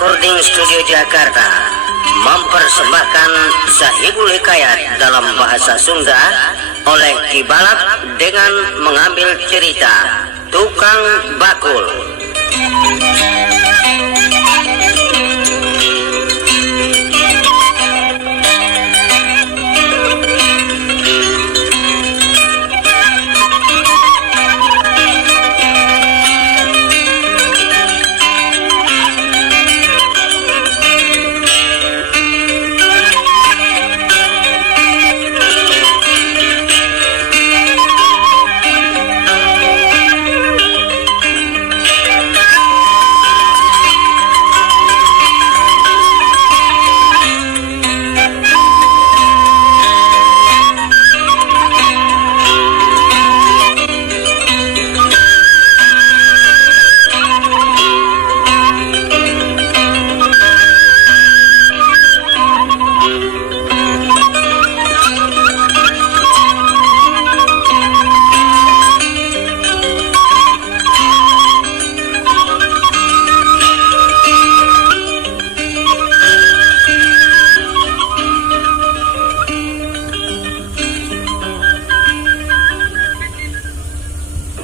Recording Studio Jakarta mempersembahkan Sahibul Hikayat dalam bahasa Sunda oleh Ki Balak dengan mengambil cerita Tukang Bakul.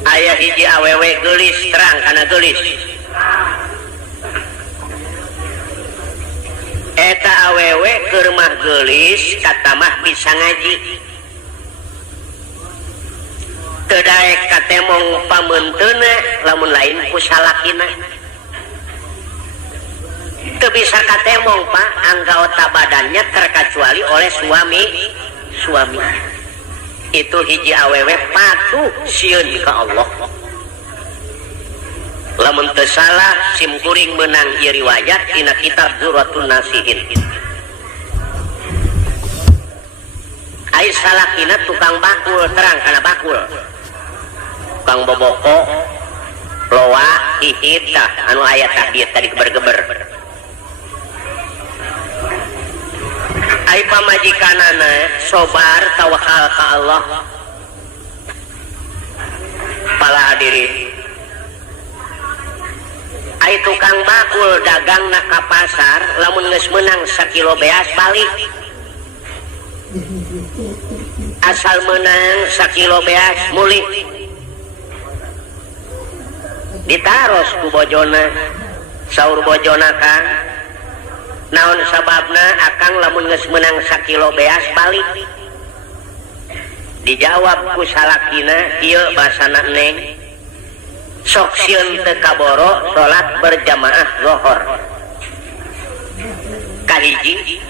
Aya hiji awewe geulis terang kana geulis. Eta awewe keur mah geulis kata mah bisa ngaji. Teu daek katemong pameunteuna lamun lain ku salakina. Teu bisa katemong Pak anggota badannya terkecuali oleh suami. Itu hiji awewe patuh sieun ka Allah. Lamun teu salah simkuring menang ieu riwayat dina kitab Dzurratun Nasihin. Ai salakina tukang bakul terang kana bakul. Tukang boboko, loa, hihit tah anu aya takbir tadi geber-geber. Ai pamajikanana sobar tawakal ka Allah. Pala hadirin, ai tukang bakul dagang nak ka pasar lamun geus meunang 1 kilo beas balik. Asal menang 1 kilo beas mulih ditaros ku bojona. Saur bojona Kang, naon sababna akang lamun geus meunang 1 kilo beas balik? Dijawab ku salakina, ieu basana Neng, sok sieun teu kaboro salat berjamaah zuhur. Kahiji,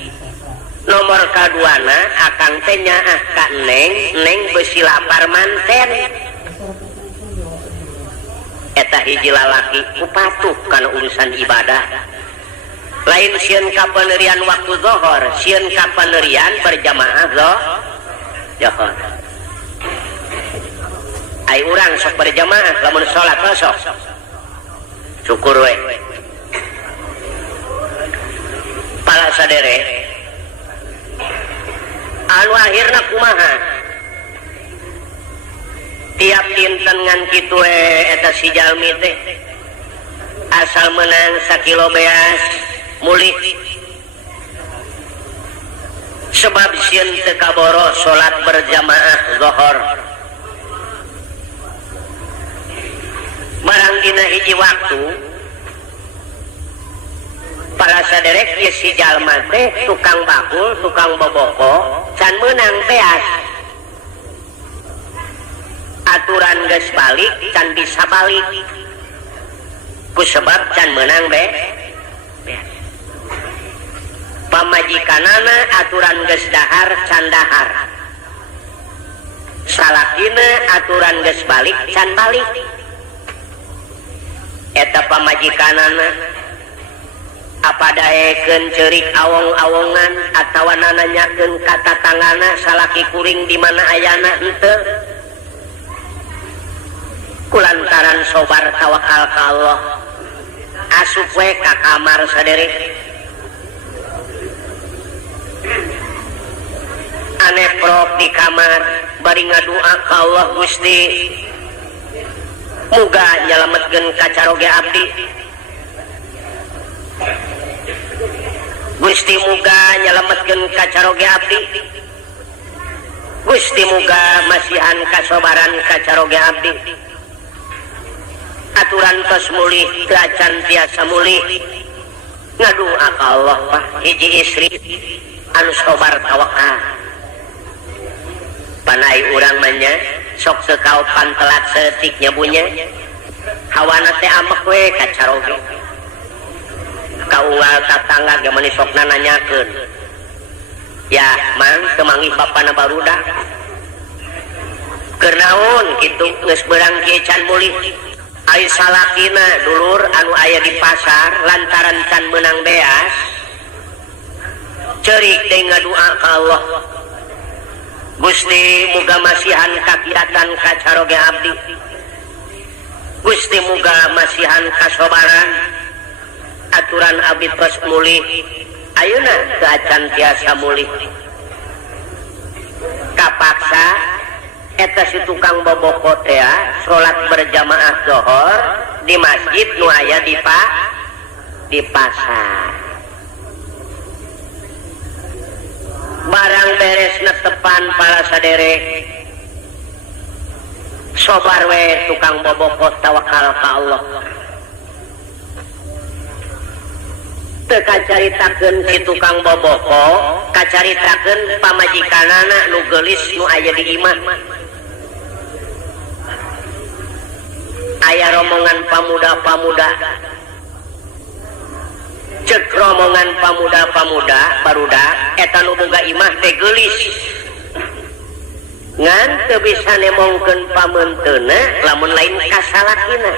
nomor kaduana akang teh nyaah ka Neng beusi lapar manten. Eta hiji lalaki ku patuh kana urusan ibadah. Lain sieun ka paneurian waktu zuhur, sieun ka paneurian berjamaah zuhur. Ai urang sok berjamaah lamun salat sok. Syukur we. Pala sadere. Anu akhirna kumaha? Tiap dinten ngan kitu eta si jalmi teh asal menang 1 kilo beas mulih sebab sieun teu kaboro salat berjamaah zuhur. Barang dina hiji waktu para saderek ieu si jalma teh tukang bakul, tukang boboko can meunang beas. Aturan geus balik can bisa balik ku sebab can meunang beas. Pamajikanana aturan geus dahar can dahar. Salakina aturan geus balik can balik. Eta pamajikanana apa daekeun ceurik awong-awongan atawa nanyakeun ka tatanggana salaki kuring di mana ayana henteu. Kulantaran sobar tawakal ka Allah asup we ka kamar sadere. Ane prok di kamar bari ngadua ka Allah, Gusti muga nyalametkeun kacaroge abdi. Gusti muga nyelametkeun kacaroge abdi, Gusti muga masihan kasobaran kacaroge abdi, aturan tos mulih teu acan tiasa mulih, ngadua ka Allah Pak hiji istri anu sobar tawakal. Panai urang manya sok sekaupan telat setik nyebunya hawana teh amek we kacaroge kaunggal tatangga ge mani sokna nanyakeun ya mang temangi bapana barudak keur naon kitu geus beurang kieu can mulih ai salakina dulur anu aya di pasar lantaran can meunang beas ceurik deui ngadua ka Allah, Gusti muga masihan kakiratan kacaroge abdi, Gusti muga masihan kasobaran, aturan abdi tos mulih, ayeuna teu acan tiasa mulih. Kapaksa eta si tukang boboko teh salat berjamaah zuhur di masjid nu aya di pasar. Barang beres netepan para saderek sobar we tukang boboko tawakal ka Allah teu kacaritakeun si tukang boboko kacaritakeun pamajikanana nu geulis nu aya di imah. Aya rombongan pamuda-pamuda cek rombongan pamuda-pamuda barudak eta nu boga imah teh geulis ngan teu bisa nemongkeun pamenteuna lamun lain ka salakina.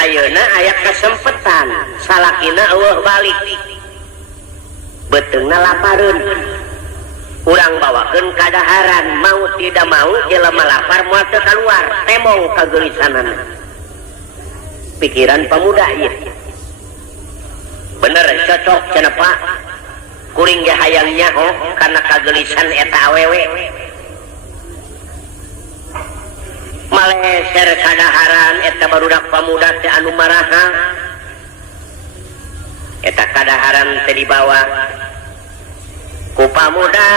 Ayeuna aya kasempetan salakina eueuh balik beteungna lapareun urang bawakeun kadaharan mau tidak mau jelema lapar moal teu kaluar temong kageulisanana. Pikiran pemuda ieu bener cocok cenah Pak kuring ge hayang nyaho karena kagelisan eta awewe maleser kadaharan eta barudak pemuda teh anu maraha eta kadaharan teh dibawa ku pamuda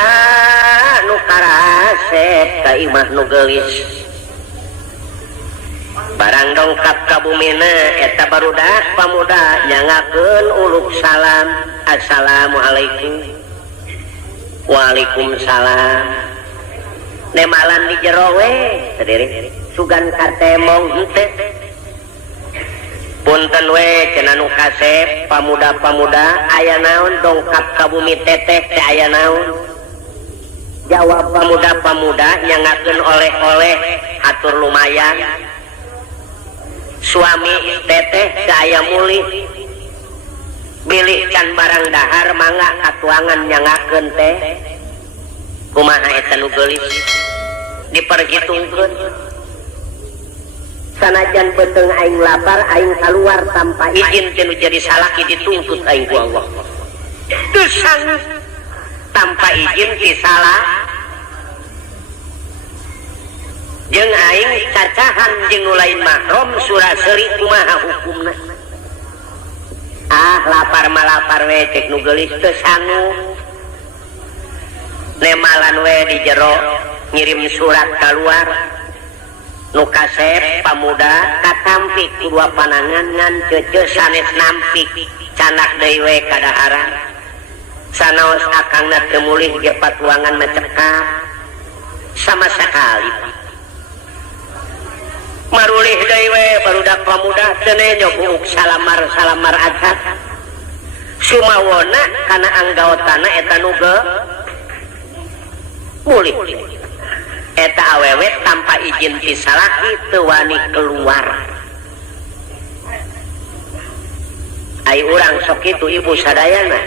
nu karasep ka imah nu geulis. Barang dongkap ka bumina eta barudak pamuda nyangakeun uluk salam assalamualaikum waalaikumsalam nemalan di jero we sadiri sugan kartemong henteu punten we cenah nu kasep pamuda-pamuda aya naon dongkap ka bumi teteh teh aya naon jawab pamuda-pamuda nyangakeun oleh-oleh hatur lumayan suami teteh gaya mulih bilih can barang dahar mangga katuangan nyangakeun teh kumaha eta nu geulis diperhitungkeun sanajan beuteung aing lapar aing kaluar tanpa izin teh jadi salaki dituntut aing ku Allah teu sanggup tanpa izin ti salah jeung aing cacahan jeung lain mahram surah seuri kumaha hukumna lapar malapar we cek nu geulis teu sanggup nemalan we di jero ngirim surat keluar nu kasep pamuda katampi dua panangan ngan ceuceu sanes nampik canak deui we kadaharan sanaos akangna teu mulih ge patuangan macekap sama sekali marulih deui we barudak pamuda teu nyobuk salamar acak sumawona kana anggaotana eta nu mulih eta awewe tanpa izin ti salaki teu wani keluar. Ai urang sok kitu ibu sadayana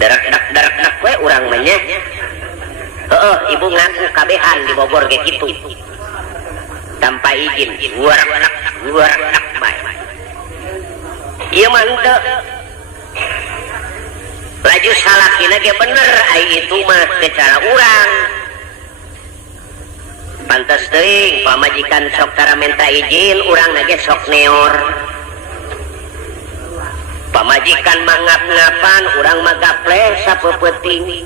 darak we urang mah nya ibu ngaku kabehan di Bogor ge kitu tanpa izin guarak bae ieu mah henteu laju salakina ge bener ai itu mah secara urang pantes teuing pamajikan sok tara minta izin urang na ge sok neor pamajikan mangap-ngapan urang magaple sapeupeting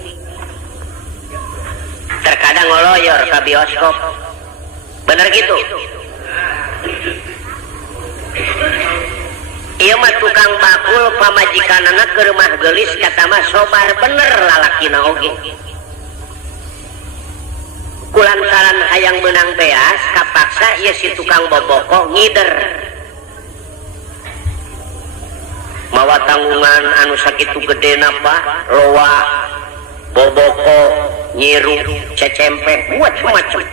terkadang ngoloyor ka bioskop bener gitu ieu mah tukang bakul pamajikanana ke rumah geulis kata mah sobar bener lalakina oge kulantaran hayang menang beas kapaksa ieu si tukang boboko ngider mawa tanggungan anu sakitu gedena Pak loa boboko nyiru cecempe macem-macem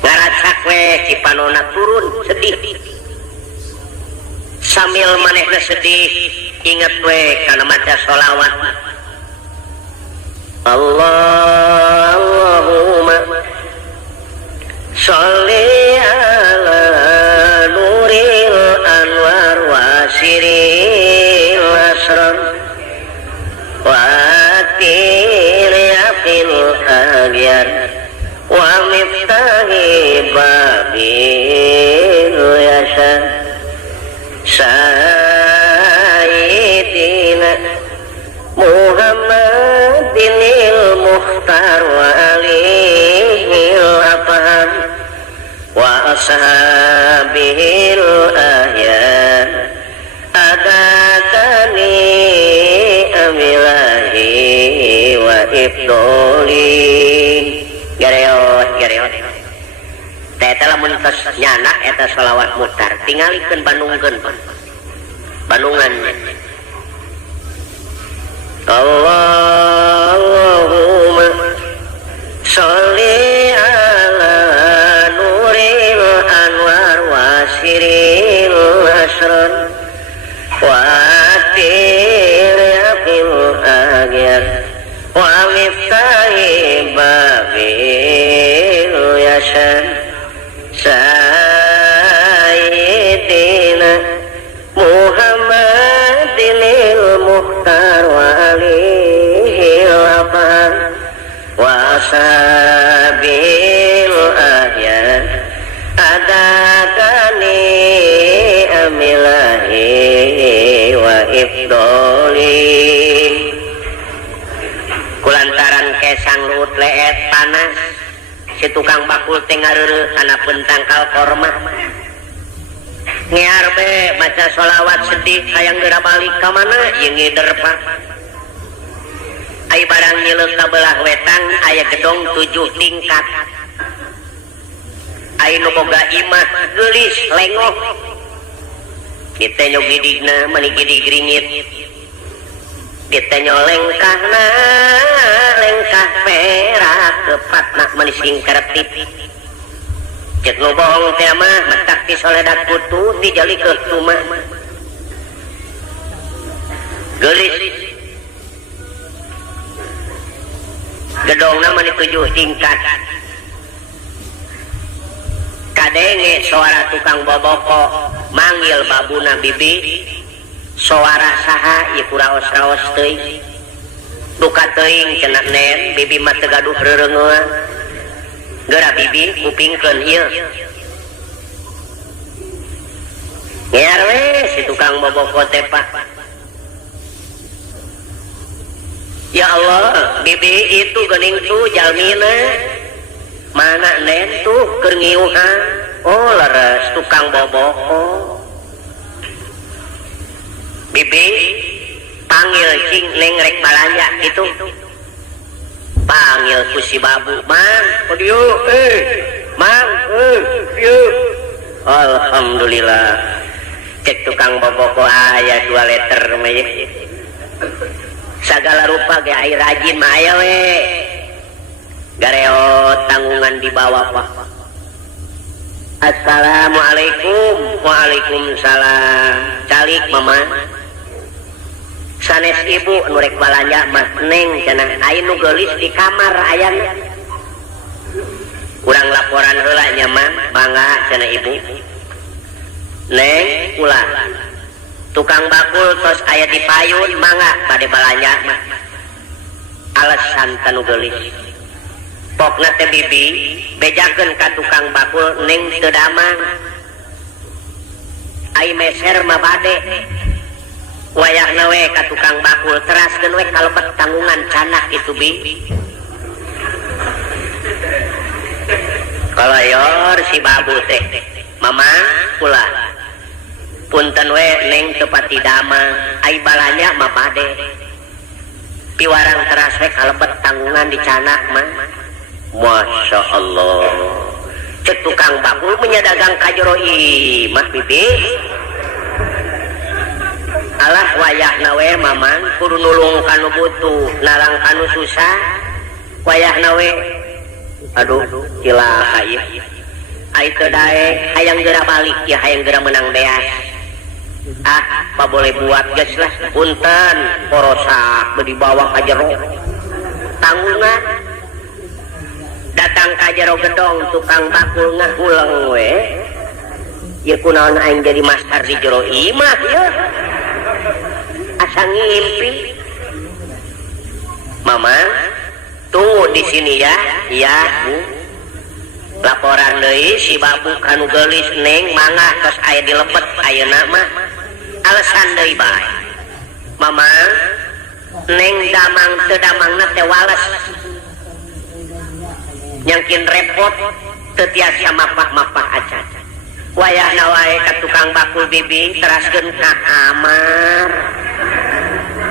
ngaracak we cipanona turun sedih sambil manehna sedih inget we kana maca sholawat Allahumma sholli ala nuril anwar wa siril asrar wa tiriyafil aghyar wa miftahi babil yasan sayyidina Muhammadinil Mukhtar wa alihil afham wa ashabihil ahyan adakani amilahi wa ifdoli gareot teta lamun tos nyana eta sholawat mutar tingalikeun bandungkeun bandungan Allahumma sholli ala nuril anwar wa siril asrar wa tiriyafil aghyar wa miftahi babil yasan sayyidina Muhammadinil Mukhtar wa alihil afham wa ashabil ahyan adakani amilahi wa ifdoli kulantaran kesang luut leet panas si tukang bakul teh ngareureuh kana pentangkal korma ngear be baca sholawat sedih hayang geura balik ka mana ieu ngider Pak ai barang nyileuk ka belah wetan aya gedong 7 tingkat ai nu boga imah geulis lengoh kita nyog gidigna mani gidig ringit kita nyolengkahna lengkah perak kepatna mani singkertip cek nu bohong teh mah matak ti soledat putu dijali ke tuma geulis gedongna mani 7 tingkat kadenge suara tukang boboko manggil babuna bibi suara saha ieu kuraos-raos teuing duka teuing cenah nen bibi mah teu gaduh rereungeun geura bibi kupingkeun ieu ngear we si tukang boboko teh Pak ya Allah bibi itu geuning tuh jalmina mana nen tuh keur ngiuhan oh leres tukang boboko bibi panggil cing neng rek balanja gitu panggil ku si babu mang dieu mang dieu alhamdulillah cek tukang boboko aya 2 liter mah sagala rupa ge air rajin mah aya we gareot tanggungan di bawah Pak assalamualaikum waalaikumsalam calik mama sanes ibu nu rek balanja mah neng cenah aya nu geulis di kamar ayana urang laporan heula nya mah bangga cenah ibu neng ulah tukang bakul tos aya di payun mangga bade balanja mah alasan tanu geulis pokna teh bibi bejakeun ka tukang bakul neng teu damang ai meser mah bade wayahna we ka tukang bakul teraskeun we kalebet tanggungan canak itu bi kalayor si babu teh mamang ulah punten we neng teu pati damang ai balanya mah bade piwarang teras we kalebet tanggungan di canak mah Masya Allah cek tukang bakul menyadagang kajero imah bibi alah wayahna we mamang kudu nulung kanu butuh nalang kanu susah wayahna we aduh ilaha ieu ai teu dae hayang geura balik ya hayang geura menang beas apa boleh buat geus lah punten porosak bedi bawa kajero tanggungan datang ka jero gedong tukang bakul ngahuleng we ieu kunaon aing jadi master di jero imah ya asa ngimpi mama tunggu di sini ya iya Bu laporan deui si babu kanu geulis neng mangga tos aya dilebet ayeuna mah alasan deui bae mama neng damang teu damangna teh wales nyangkin repot teu tiasa mapah-mapah acan wayahna wae ka tukang bakul bibi teraskeun ka kamar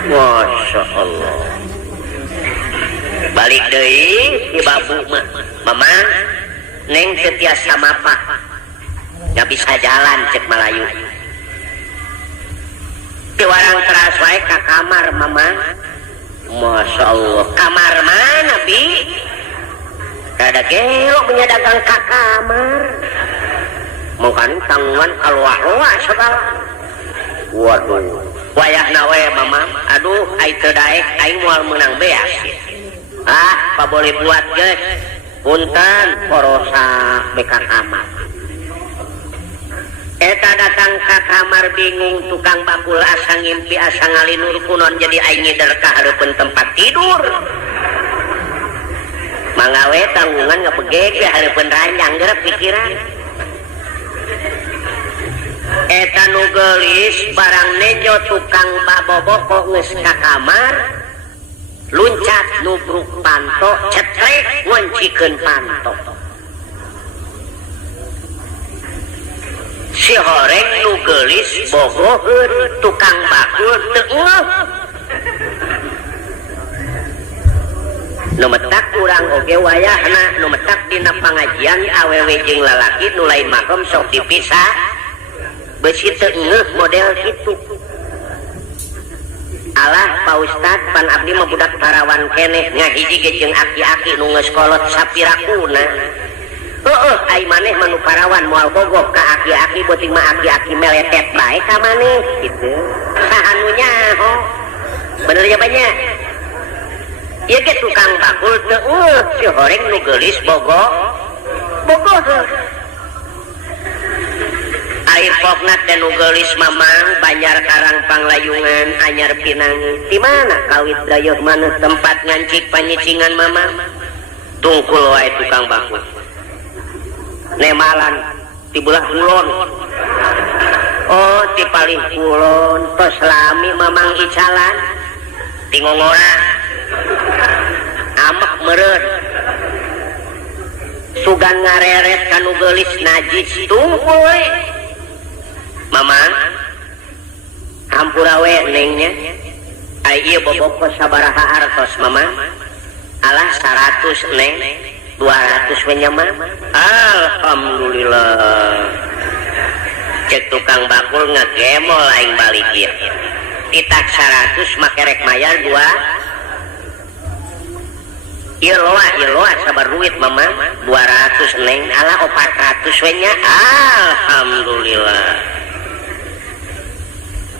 Masya Allah balik deui si babu mah mama neng teu tiasa mapah nggak bisa jalan cek Malayu piwarang teras wae ka kamar mama Masya Allah kamar mana bi kada gelo menyadagang ka kamar mungkin tanggungan kaluar-luar segala waduh wayahna we mama aduh ai teu daek aing moal menang beas pa boleh buat geus punten porosak beka kamar eta datang ka kamar bingung tukang bakul asa ngimpi asa ngalinur kunon jadi aing ngider ka hareupeun tempat tidur mangawe tanggungan ngapegege hareupeun ranjang geureup pikiran eta nu geulis barang nejo tukang baboboko geus ka kamar luncat nubruk panto cetrek ngoncikeun panto si horeng nu geulis bogoheun tukang bakul teu ngeuh nu metak urang oge wayahna nu metak dina pangajian awewe jeung lalaki nu lain mahram sok dipisah beusi teu ngeuh model kitu alah Pak Ustad pan abdi mah budak parawan keneh ngahiji ge jeung aki-aki nu geus kolot sapirakuna heueuh ai maneh mah nu parawan moal bogog ka aki-aki beuting mah aki-aki meletet bae ka maneh kitu saha nu nyaho bener ya banyak ieu ge tukang bakul teu ngeuh si horeng nu geulis bogoh ai pokna teh nu geulis mamang banjar karang panglayungan anyar pinang di mana kawit dayeuh maneh tempat ngancik panyicingan mamang tungkul wae tukang bakul nemalan di belah kulon oh di paling kulon tos lami mamang icalan di ngongora amak meureun sugan ngareret kanu geulis najis tungkul we mamang hampura we nengnya ai ieu bobok sabaraha artos mamang alah 100 neng 200 we nya mah alhamdulillah cek tukang bakul ngagemol aing balik ieu ditak 100 make rek mayar 2 ieu loa sabar duit mamang 200 neng alah 400 we nya alhamdulillah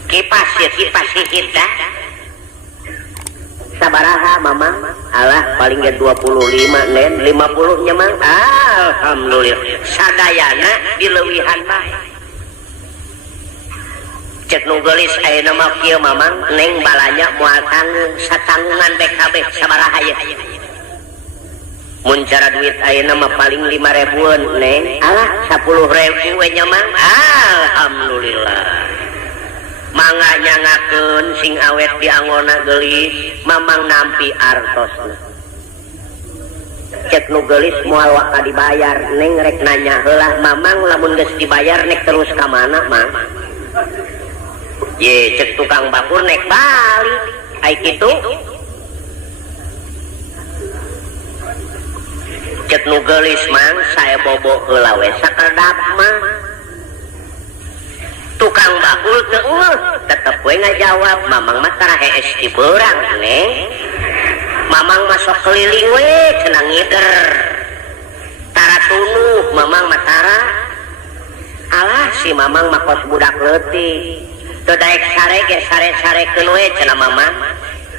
kipas kita sabaraha mamang alah paling ge 25 nen 50 nya mang alhamdulillah sadayana dileuwihan bae cek nu geulis ayeuna mah kieu mamang neng balanya moal tanggung satanggungan BKB sabaraha ye Muncara duit ayeuna mah paling 5.000-an neng, alah 10.000 we nyamang, alhamdulillah. Mangga nyangakeun sing awet di anggona geulis, mamang nampi artosna. Cek nu geulis moal waka dibayar, neng rek nanya heula, mamang lamun geus dibayar nek terus ka mana, Mang? Ye, cek tukang bakur nek balik, ai kitu. Cek nu geulis Mang, saya bobo heula we sakedap mah. Tukang bakul teu tetep we ngajawab, mamang mah tara hees di beurang neng. Mamang masuk keliling we cenah ngider. Tara tunuh mamang mah tara. Alah si mamang mah kos budak leutik. Teu daek sare ge sare-sarekeun we cenah mamang.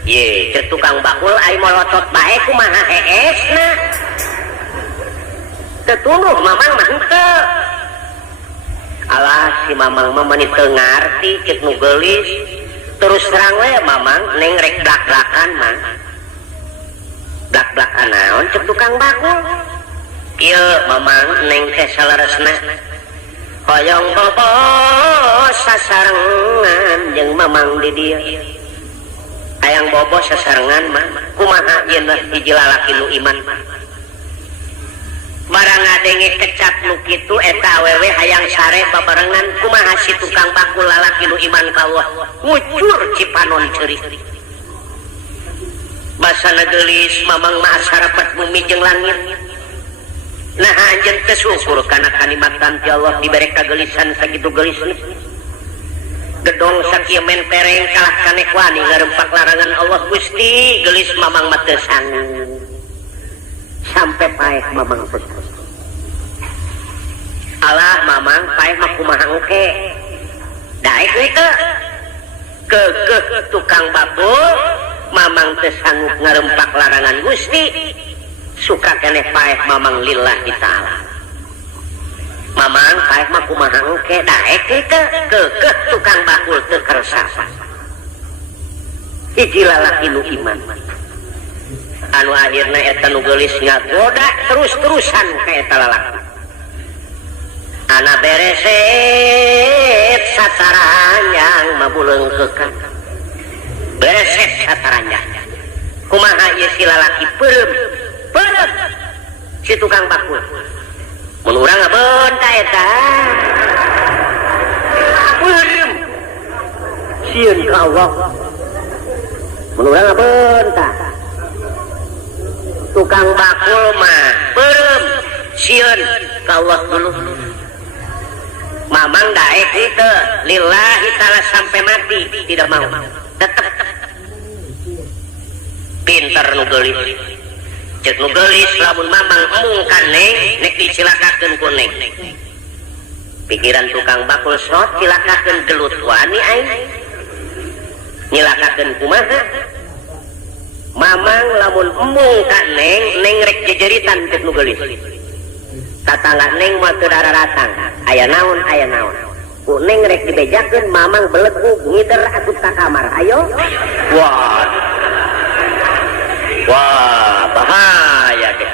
Ye, cek tukang bakul ai molotot bae kumaha heesna. Teu tunuh mamang mah henteu. Alah si mamang mah meuni teu ngarti cek nu geulis. Terus terang we mamang neng rek blak-blakan mah. Blak-blakan naon cek tukang bakul. Ieu mamang neng teh saleresna. Hoyong bobo sasarengan jeung mamang di dieu. Hayang bobo sasarengan mah kumaha ieun hiji lalaki nu iman. Barang ngadenge kecap nu kitu eta awewe hayang sare babarengan kumaha si tukang bakul lalaki nu iman ka Allah. Ngucur cipanon ceurik. Basana geulis mamang mah sarapat bumi jeung langit. Nah anjeun teu syukur kana kanikmatan ti Allah dibere kageulisan sakitu geulisna. Gedong sakieu mentereng kalah kanek wani ngarempak larangan Allah Gusti, geulis mamang mah teu sanggup. Sampai paeh mamang teu. Alah mamang paeh mah kumaha engke. Daek we keukeuh tukang bakul mamang teu sanggup ngarempak larangan Gusti. Suka keneh paeh mamang lillahi ta'ala. Mamang paeh mah kumaha engke daek keukeuh tukang bakul teu kersa. Hiji lalaki nu iman. Anu akhirna eta nu geulis ngagoda terus-terusan ka eta lalaki. Ana bereset sataranjang mabuleungkeukan. Bereset sataranjang. Kumaha ieu si lalaki peureum si tukang bakul. Mun urang ngabeun ka eta. Peureum. Sieun ka Allah. Mun urang ngabeun ta. Tukang bakul mah peureum sieun ka Allah dulu. Mamang daek itu lillahi ta'ala sampai mati tidak mau. Tetap pinter nu geulis. Cek nu geulis lamun mamang mungkan neng nek dicilakakeun ku neng. Pikiran tukang bakul sot cilakakeun gelut wani aing. Nyilakakeun kumaha? Mamang lamun mungkan neng rek jejeritan cek nu geulis. Tatangga neng mah teu datang. Aya naon. Ku neng rek dibejakeun mamang belegu ngider atuh ka kamar. Ayo. Wah, bahaya ge.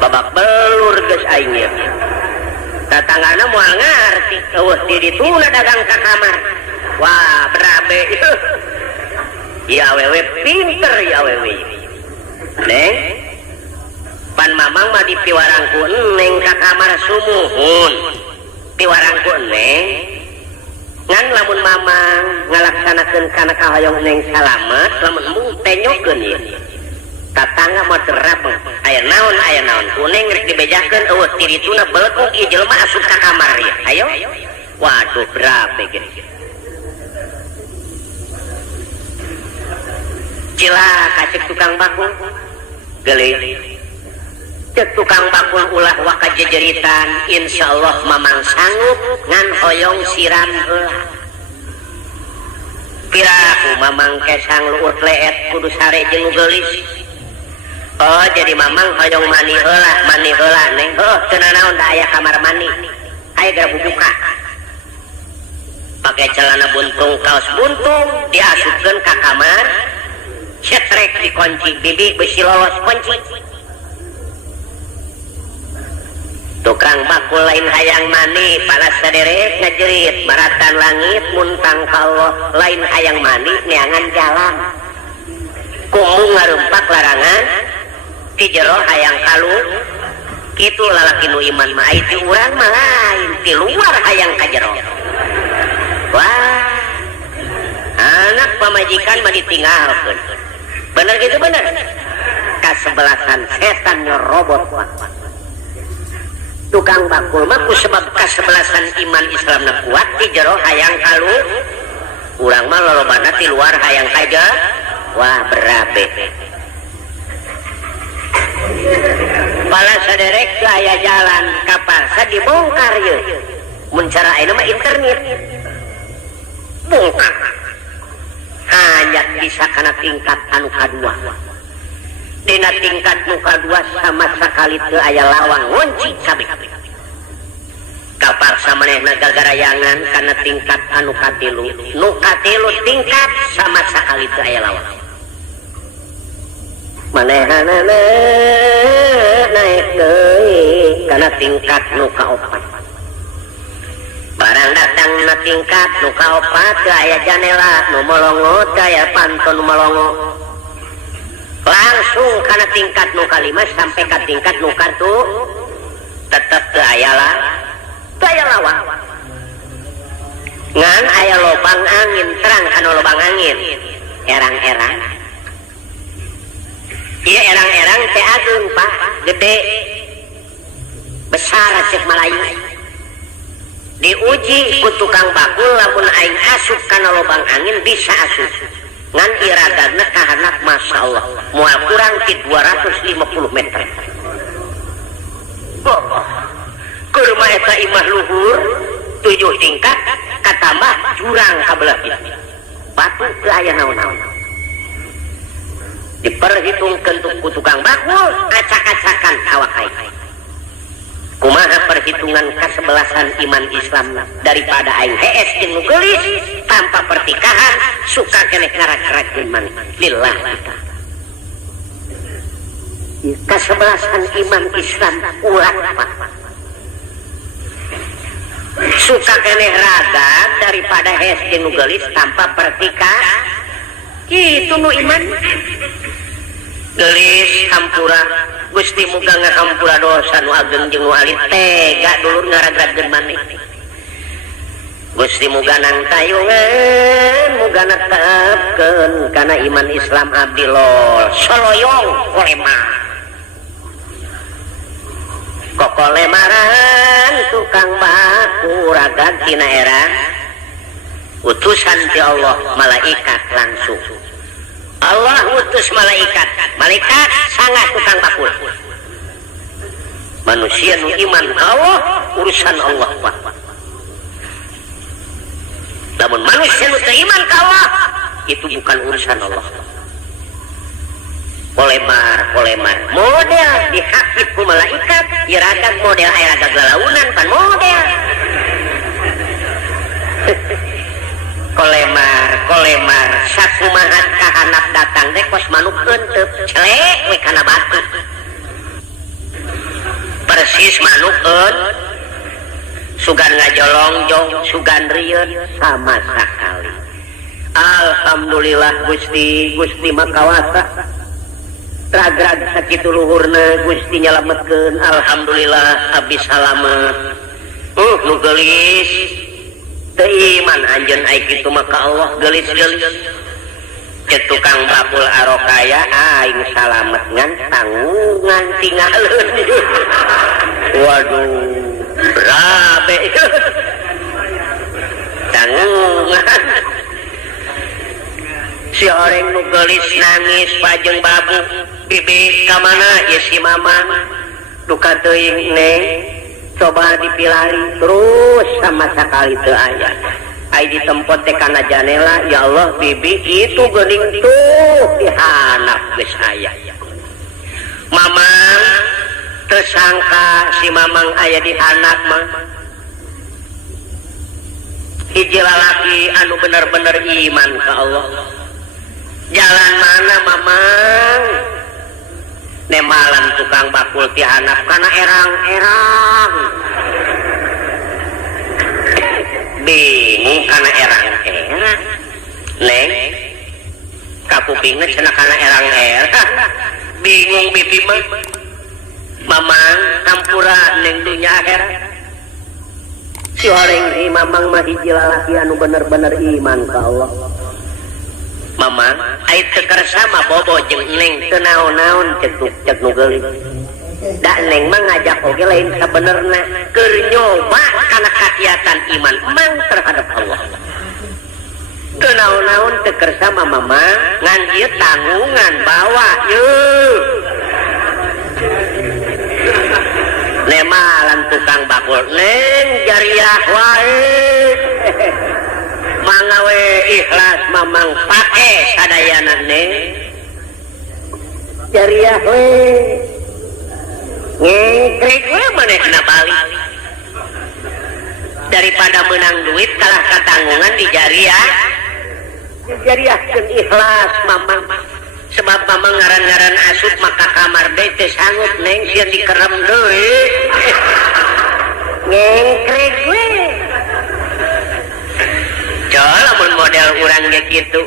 Babak belur geus aing ieu. Tatanggana moal ngarti, eueuh di dituna dagang ka kamar. Wah, berabe ieu. Ya awewe pinter ya awewe. Neng pan mamang mah dipiwarangku neng ka kamar sumuhun. Piwarangku neng ngan lamun mamang ngalaksanakeun kana kahoyong neng salamet lamun mung tenyokeun ieu. Tatangga mah terap aya naon ku neng rek dibejakeun eueuh ti dituna belegog ieu jelema asup ka kamar ieu. Ayo. Waduh berabe ge. Cilaka cek tukang bakul geulis. Cek tukang bakul ulah waka jejeritan, insyaallah mamang sanggup ngan hoyong siram heula. Piraku mamang kesang luut leet kudu sare jeung geulis. Oh jadi mamang hoyong mani heula neng. Oh teu naon da aya kamar mani. Aya gara buka. Pakai celana buntung, kaos buntung, diasupkeun ka kamar. Cetrek dikunci, bibi beusi lolos kunci. tukang bakul lain hayang mani para saderet ngajerit baratan langit muntang ka Allah lain hayang mani neangan jalan kumu ngarumpak larangan ti jero hayang kalu kitu lalaki nu iman mah ti urang mah lain ti luar hayang ka jero. Wah anak pamajikan mah ditinggalkeun bener gitu bener kasebelasan setan nyerobot tukang bakul mah sebab kasebelasan iman Islamna kuat di jero hayang kalu urang mah lolobana ti luar hayang kaja. Wah berabe pala saderek ke aya jalan kaparsa dibongkar ye mun cara ayeuna mah internet bongkar hanya bisa kana tingkat anu kadua dina tingkat nu kadua sama sakali teu aya lawang ngunci kabeh kaparsa manehna gagarayangan kana tingkat anu katilu nu katilu tingkat sama sakali teu aya lawang manehna naik deui kana tingkat nu kaopat barang datang na tingkat nu kaopat teu aya janela nu molongo teu aya pantun nu molongo langsung kana tingkat nu kalima sampai ka tingkat nu katu tetep teu aya lawang ngan aya lobang angin terang kana lobang angin erang-erang iya erang-erang teh ageung Pak gede besar cek Malayu diuji ku tukang bakul lamun aing asup kana lobang angin bisa asup ngan iradana kahanak Masya Allah moal kurang ti 250 meter keur mah eta imah luhur 7 tingkat katambah jurang kabelah batu teu aya naon-naon diperhitungkeun ku tukang bakul acak-acakan awak aing kumaha perhitungan kasebelasan iman Islam daripada aing hees jeung nu geulis tanpa pertikahan suka keneh ngarak-ngarakeun maneh lillah kita kasebelasan iman Islam urat Pak suka keneh raga daripada hees jeung nu geulis tanpa pertikahan kitu nu iman gelis hampura Gusti muga ngahampura dosa nu ageng jeung nu alit tega dulur ngaragadkeun maneh Gusti muga nang tayungan muga netepkeun kana iman Islam abdi lol soloyong kolemar kokolemaran tukang baku ragad tina era utusan ti Allah malaikat langsung Allah utus malaikat sangat tukang bakul manusia nu iman ka Allah urusan Allah Pak namun manusia nu teu iman ka Allah itu bukan urusan Allah kolemar model dihakib ku malaikat iragan model aya gagalaunan pan model kolemar sakumaha kahanap datang teh kos manuk euteup celek we kana batu persis manuk sugan ngajolongjong sugan rieun sama sakali alhamdulillah Gusti makawasa ragrag sakitu luhurna Gusti nyalametkeun alhamdulillah abdi salamet nu geulis teu iman anjeun ai kitu mah ka Allah geulis-geulis cek tukang bakul arokaya aing salamet ngan tanggungan tinggalkeun waduh berabe tanggungan si orang nu geulis nangis pajeng babu bibi ka mana ye si mamang duka teuing neng coba dipilari terus sama sekali teu aya ai ditempot teh kana janela ya Allah bibi itu geuning tuh dihanap geus aya mamang teu sangka si mamang aya dihanap mah hiji lalaki anu bener-bener iman ka Allah jalan mana mamang nemalan tukang bakul tihanap kana erang-erang Neng kapupingna cenah kana erang bingung bibi mah mamang hampura neng dunya akhirat si horeng si mamang mah hiji lalaki anu bener-bener iman ka Allah mamang ait kekersama bobo jeung neng teu naon-naon cek nu geulis da neng mah ngajak oge lain sabenerna keur nyoba kana kakiatan iman mang terhadap Allah teu naon-naon teu kersama mamang ngan ieu tanggungan bawa yeuh nemalan tukang bakul neng jariah wae mangawe ikhlas mamang pake sadayana neng jariah we ngekrik we manehna balik daripada menang duit kalah katanggungan di jariah jariahkeun ikhlas mamang sebab mamang ngaran-ngaran asup maka kamar deui teu sanggup neng sieun dikerem deui ngengkrek we coba lamun model urang ge kitu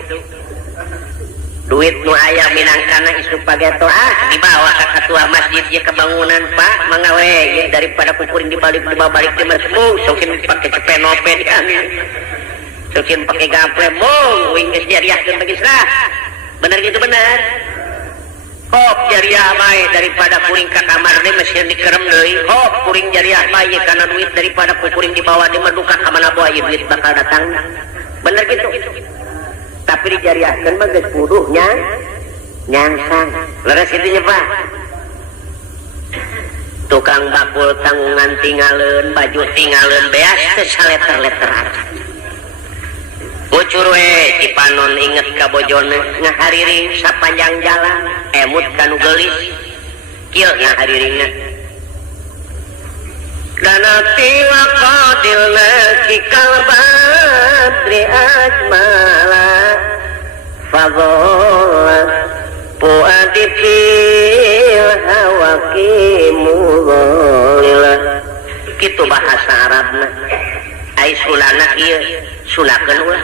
duit nu aya minangkana isuk pageto dibawa ka ketua masjid ye kebangunan Pak mangawe daripada kukuring dibalik di masjid sokin pake cepenope diambil sokin pake gaple mong wing geus jariahkeun bagi serah bener gitu bener hop jariah bae daripada kuring ka kamar deui mesin dikerem deui hop kuring jariah bae kana duit daripada kuring dibawa di meduka ka mana bae duit bakal datang bener gitu tapi dijariahkeun mah geus kudu nyangsang leres kitu nya Pak tukang bakul tanggungan tinggalin baju tinggalin beas teu saleter-leteran ucur we Cipanon inget ka bojona ngahariring sapanjang jalan emut kanu geulis kieu ngahariringna dana tiwa qadilna kikal badri ajmala fadhola puadi fil hawakimu gholila kitu bahasa Arabna ai sulana kieu sulakeun ulah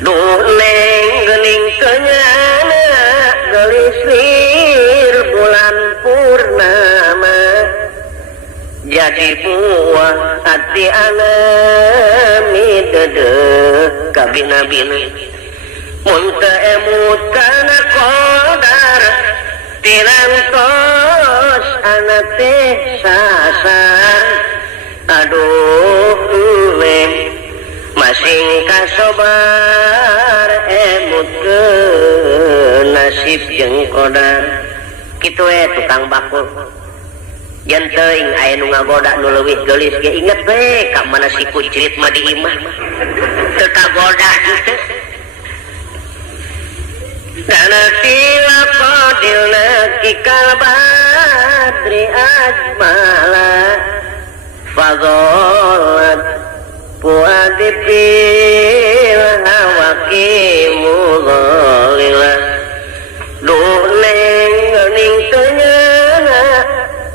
duh neng geuning kenyana geulis lir bulan purnama jadi buah hati alami dedeh ka bina-bina mun teu emut kana qadar tirantos anak teh sasar aduh neng masing kasobar emut ke nasib jeung qadar kitu we tukang bakul yen teuing aya nu ngagoda nu leuwih geulis ge inget we ka mana si kucrit mah di imah teu kagoda kitu dana tila qadilna kikal badri ajmala fadholat puadi fil hawakimu gholila duh neng geuning kenyana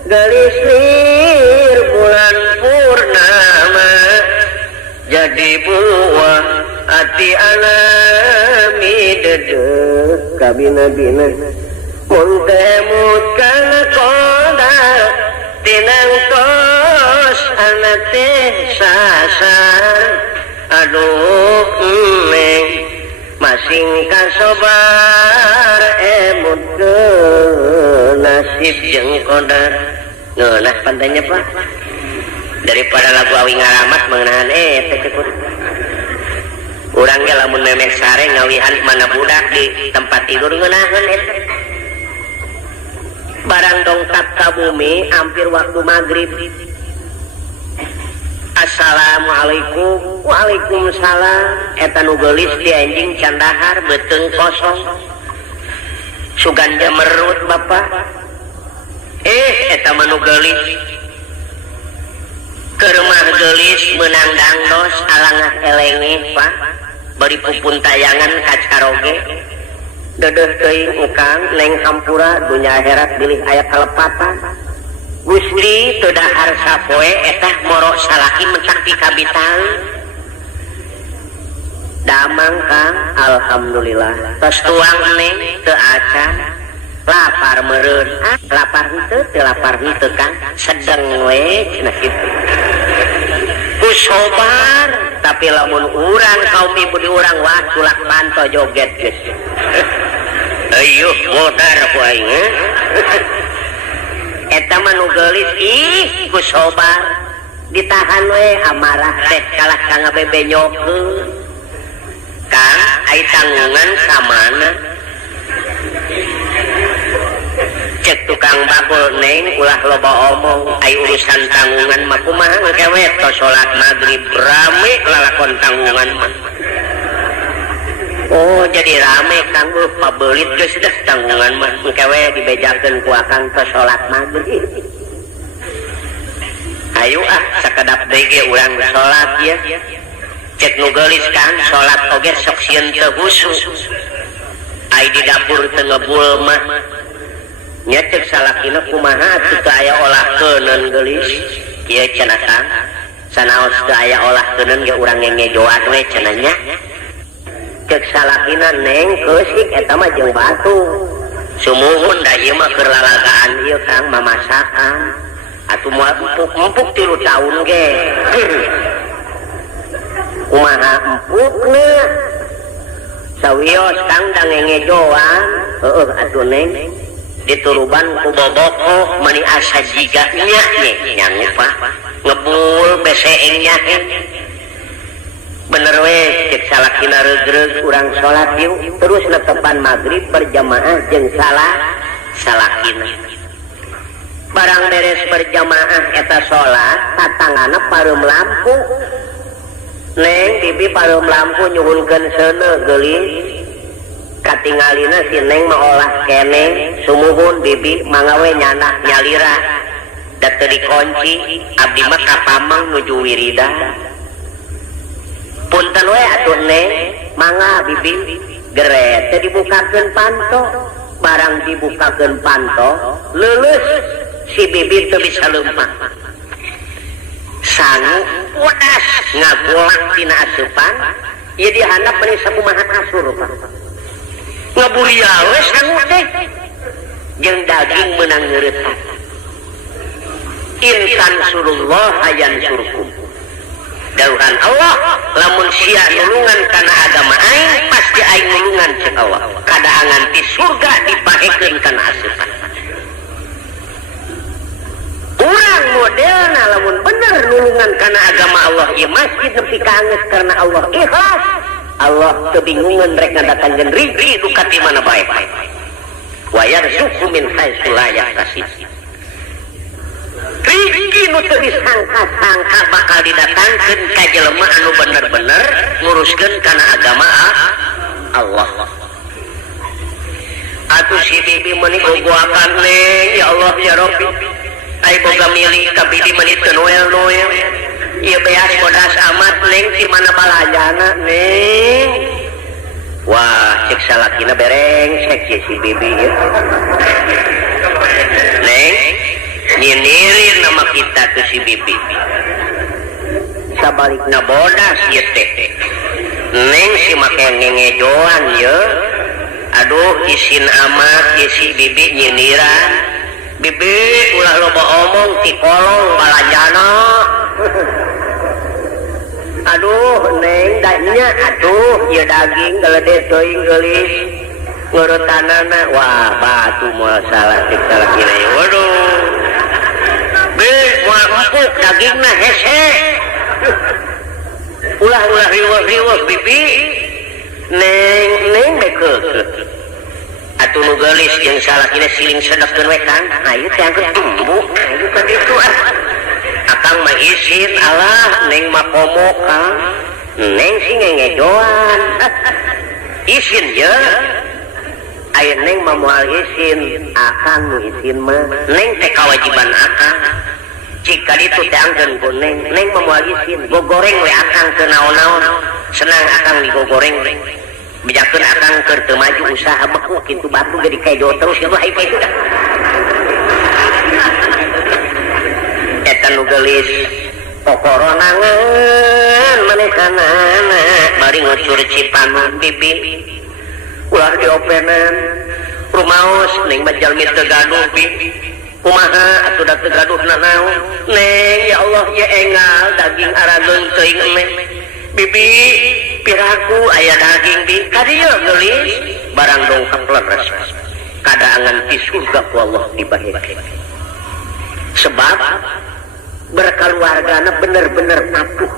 geulis lir bulan purnama jadi buah hati alami dedeh ka bina-bina mun teu emut kana qadar tinang tos anak teh sasar aduh neng masing kasobar emut ke nasib jeung qadar ngeunah pantainya Pak daripada lagu awi ngaramat mengenahan teh cepet urang ge lamun memek sare ngawihan mana budak di tempat tidur ngeunaheun eta barang dongkap ka bumi hampir waktu maghrib assalamualaikum waalaikumsalam eta nu geulis di anjing candahar beuteung kosong sugan jamerut Bapak eta mah nu geulis keur mah geulis meunang dangdos alangah elengeh Pak bari pupun tayangan kacaroge dedeh teuing ukang neng hampura dunya akhirat bilih aya kalepatan Gusti teu dahar sapoe eta moro salaki mentak di kabitang damang Kang alhamdulillah tos tuang neng teu acan lapar meureun lapar henteu Kang sedeng we cenah kitu kusobar tapi lamun urang kaum ibu di urang wah tulak panto joget geus ayo modar ku aing eta mah nu geulis ih kusobar ditahan we amarah teh kalah ka ngabebenyokeun Kang ai tanggungan ka mana cek tukang bakul neng ulah loba omong ai urusan tanggungan mah kumaha kewe tos salat maghrib rame lalakon tanggungan mah oh jadi rame Kang pabelit geus dah tanggungan mah kewe dibejakeun ku akang tos salat maghrib ayo sakedap deui ge urang salat ya cek nu geulis Kang salat oge sok sieun teu husu ai di dapur teu ngebul mah nya cek salakina kumaha atuh teu aya olahkeuneun geulis kieu cenah Kang sanaos teu aya olahkeuneun ge urang ngejoan we cenah nya cek salakina neng keusik eta mah jeung batu sumuhun da ieu mah keur lalagaan ieu Kang mamasakan atuh moal empuk 3 taun ge kumaha empukna sawios Kang da ngejoan heueuh atuh neng dituruban ku boboko mani asa jiga nya nya ngupa ngebul beseengnya bener we cek salakina reug-reug urang salat yuk terus netepan maghrib berjamaah jeung salakina barang beres berjamaah eta salat tatangana pareum lampu neng bibi pareum lampu nyuhunkeun seuneu geulis katingalina si neng mah olah kene sumuhun bibi mangawe nyanak nyalira da teu dikunci abdi mah kapamang nuju wirida punten we atuh neng mangga bibi geret teu dibukakeun panto barang dibukakeun panto leuleus si bibi teu bisa leumpah sangu wadas ngagolak tina asupan ieu dihandap meni sakumaha asur Pak ngaburia we sangu teh jeung daging meunang ngeureut insan surullah ayan surkum dauhan Allah lamun sia nulungan kana agama aing pasti aing nulungan cek Allah kadaangan ti surga dipahekeun kana asupan urang modelna lamun bener nulungan kana agama Allah ieu masjid nepi ka angeus karena Allah ikhlas Allah kebingungan rek ngadatangkeun rizki nu ka ti mana bae wa yarzuqu min haitsu la yahtasib rizki nu teu disangka-sangka bakal didatangkeun ka jelema anu bener-bener nguruskeun kana agama Allah atuh si bibi meuni gogoakan neng ya Allah ya Rabbi ai boga milik ka bibi meuni teu noel-noel ieu beas bodas amat neng di mana balajana neng wah cek salakina berengsek si bibi ya neng nyindirin nama kita ke si bibi sabalikna bodas ieu teh neng si make ngejoan ya aduh isin amat ieu si bibi nyindiran bibi ulah loba omong ti kolong balajana aduh neng danya atuh ieu daging geledeh teuing geulis ngeuretanana wah batu moal salah cek salakina waduh be moal empuk dagingna hese ulah riweuh bibi neng beukeut atuh nu geulis jeung salakina siling sedepkeun we Kang ayeuna teh angkeut tumbuh ayeuna ka ditu akang mah isin alah neng mah komo Kang neng si ngejoan isin je aya neng mah moal isin akang nu isin mah neng teh kawajiban akang jika ditu teh angkeun ku neng mah moal isin gogoreng we akang teu naon-naon senang akang digogoreng bejakeun akang keur teu maju usaha beku kitu batu jadi kejo terus ya ai itu dah eta nu geulis kokoronangan manehana bari ngucur Cipanon bibi ulah diopenan rumaos ning majalmi teu gaduh bibi kumaha atuh da teu gaduh naon neng ya Allah ya engal daging arageun teuing neng bibi piraku aya daging bi kadieu geulis barang dongkap leres kadaangan di surga ku Allah dibahir sebab berkeluargana bener-bener patuh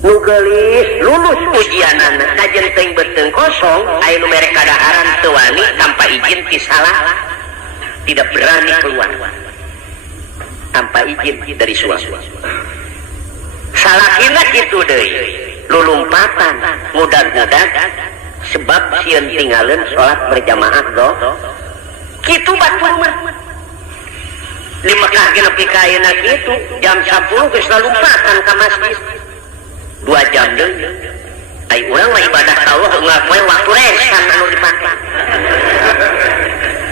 nu geulis lulus ujianana kajen teuing beuteung kosong aya nu mere kadaharan teu wani tanpa izin ti salah tidak berani keluar tanpa izin dari suami salahina kitu deui lulumpatan mudag-mudag sebab sieun tinggalin sholat berjamaah doh kitu batur mah di Mekah ge nepi ka ayeuna kitu jam 10 geus lalumpatan ka masjid 2 jam deui ai urang mah ibadah ka Allah ngapoe waktu resan anu dipake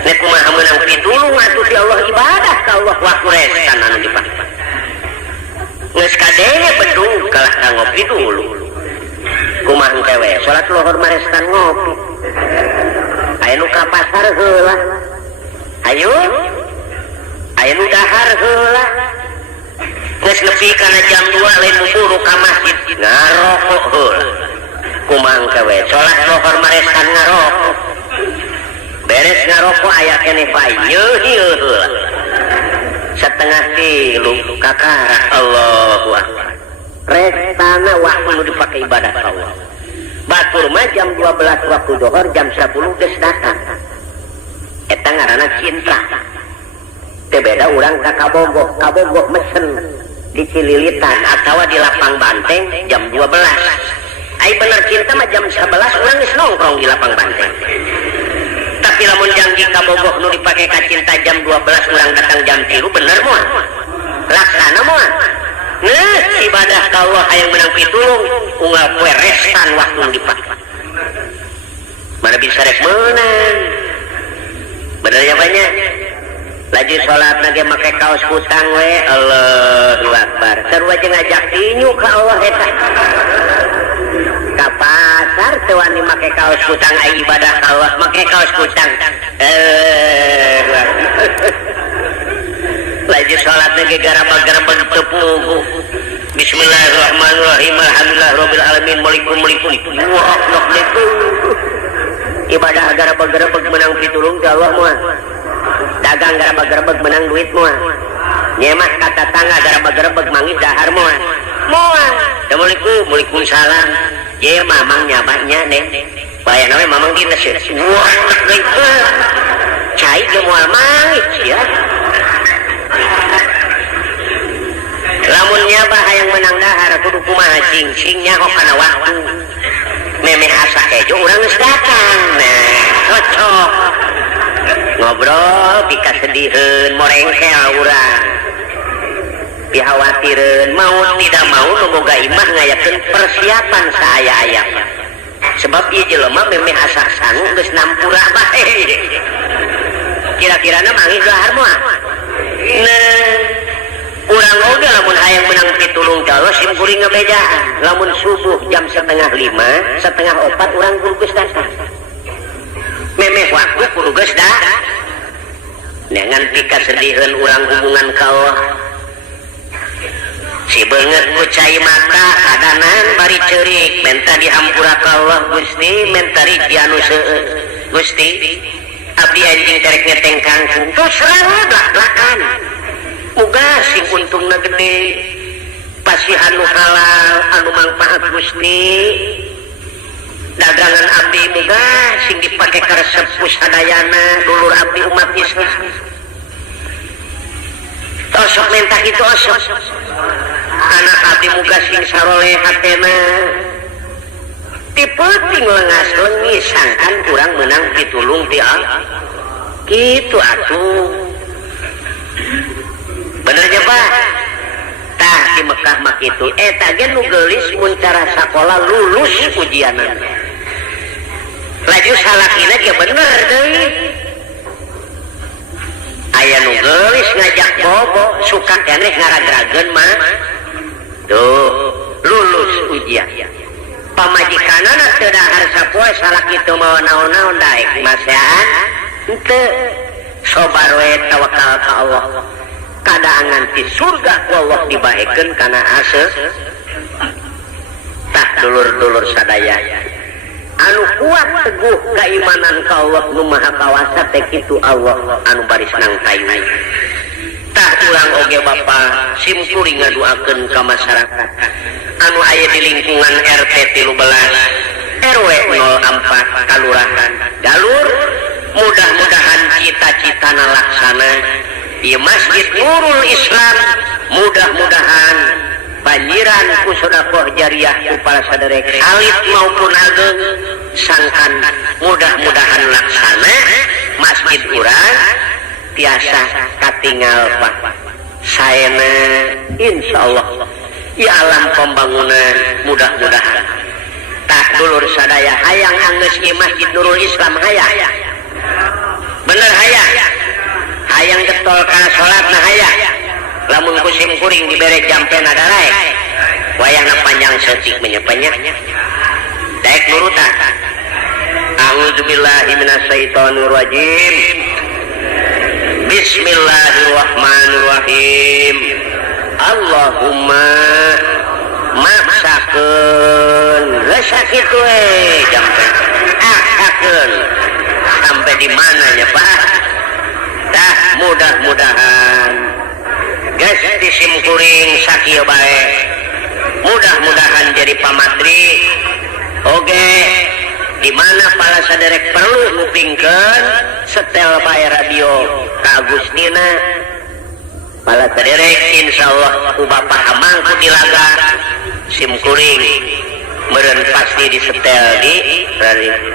nek kumaha meunang pitulung atuh ti Allah ibadah ka Allah waktu resan anu dipake geus kadenge bedung kalah ka ngopi dulu kumaha tewe salat lohor mareskan ngopi aya nu ka pasar heula ayo aya nu dahar heula geus nepi kana jam 2 lain buru ka masjid ngarokok heula kumaha tewe salat lohor mareskan ngarokok beres ngarokok aya keneh bae yeuh heula setengah tilu kakara Allahu Akbar restana waktu nu dipake ibadah ka Allah batur mah jam 12 waktu dohor jam 10 geus datang eta ngaranna cinta teu beda urang ka kabogoh mesen di Cililitan atawa di Lapang Banteng jam 12 ai bener cinta mah jam 11 urang geus nongkrong di Lapang Banteng tapi lamun janji kabogoh nu dipake ka cinta jam 12 urang datang jam 3 bener moal laksana moal nah ibadah ka Allah hayang menang pitulung unggal poe restan waktu nu dipake mana bisa rek meunang benernya banyak laju sholat lagi make kaos kutang we Allahu Akbar sarua jeung ngajak tinyu ka Allah eta ka pasar teu wani make kaos kutang ai ibadah ka Allah make kaos kutang laju sholat lagi garab-garab tepugu bismillahirrahmanirrahim alhamdulillah rabbil alamin malikum wah nok itu ibadah garab-garab menang pitulung ka Allah moal dagang garab-garab menang duit moal nyemas kata tangga garab-garab mangis dahar moal assalamualaikum waalaikumsalam ye mamang nyabanya neng bayana we mamang kitu sih wah itu cai ge moal mangis ya lamun nyabah hayang menang dahar kudu kumaha cing-cingnya kok kana waktu memeh asa kejo urang geus datang nah cocok ngobrol dikasediheun morengkel urang dihawatireun mau tidak mau nu boga imah ngayakeun persiapan saaya-aya sebab ieu jelema memeh asa sangu geus nampura bae kira-kirana mangis dahar moal nah urang oge lamun hayang menang pitulung ka Allah sim kuring ngebejaan lamun subuh jam 4:30 3:30 urang kudu geus datang memeh waktu kudu geus datang dengan pikasediheun urang hubungan ka Allah si beungeut ku cai mata kadanan bari ceurik menta dihampura ka Allah Gusti menta ri anu seueur Gusti abdi anjing terek ngeteng kangkung tos serang blak-blakan muga sing untungna gede pasti anu halal anu mangpaat Gusti dagangan abdi muga sing dipake karesep sadayana dulur abdi umat Islam tosok menta kitu osok anak abdi muga sing saroleh hatena tipeuting leungas leungis sangkan kurang menang pitulung ti Allah kitu atuh benernya Pak tah di Mekah mah kitu eta ge nu geulis mun cara sakola lulus ujianan laju salakina ge bener deui aya nu geulis ngajak bobo suka keneh ngaragrageun mah tuh lulus ujian pamajikanana teu dahar sapoe salah kitu mau naon-naon daek masehan henteu sobar we tawakal ka Allah kadaangan ti surga ku Allah dibaekeun kana ase tah dulur-dulur sadaya anu kuat teguh keimanan ka Allah nu maha kawasa teh kitu Allah anu baris nang kayu tah ulang oge bapa simkuring ngaduakeun ka masyarakat anu aya di lingkungan RT 13 RW 04 kalurahan Galur mudah-mudahan cita-citana laksana di Masjid Nurul Islam mudah-mudahan banjiran ku sedekah jariah ku para sadherek alit maupun ageng sangkan mudah-mudahan laksana masjid urang tiasa katinggal Pak saena insyaallah ya alam pembangunan mudah-mudahan tah dulur sadaya hayang anggeus ieu Masjid Nurul Islam hayang bener hayang hayang getol kana salatna hayang lamun kusim kuring dibere jampena daraek wayahna panjang seutik menyepanya daek nurutan a'udzubillahi minasyaitonir rajim bismillahirrahmanirrahim Allahumma maksakeun sakitu we jampen aksakeun sampai di mananya Pak dah mudah-mudahan geus disimkuring sakieu bae mudah-mudahan jadi pamatri oge di mana para saderek perlu ngupingkeun setel bae radio ka Agustina para saderek insyaallah ku Bapak Hamangku dilaga simkuring meureun pasti disetel di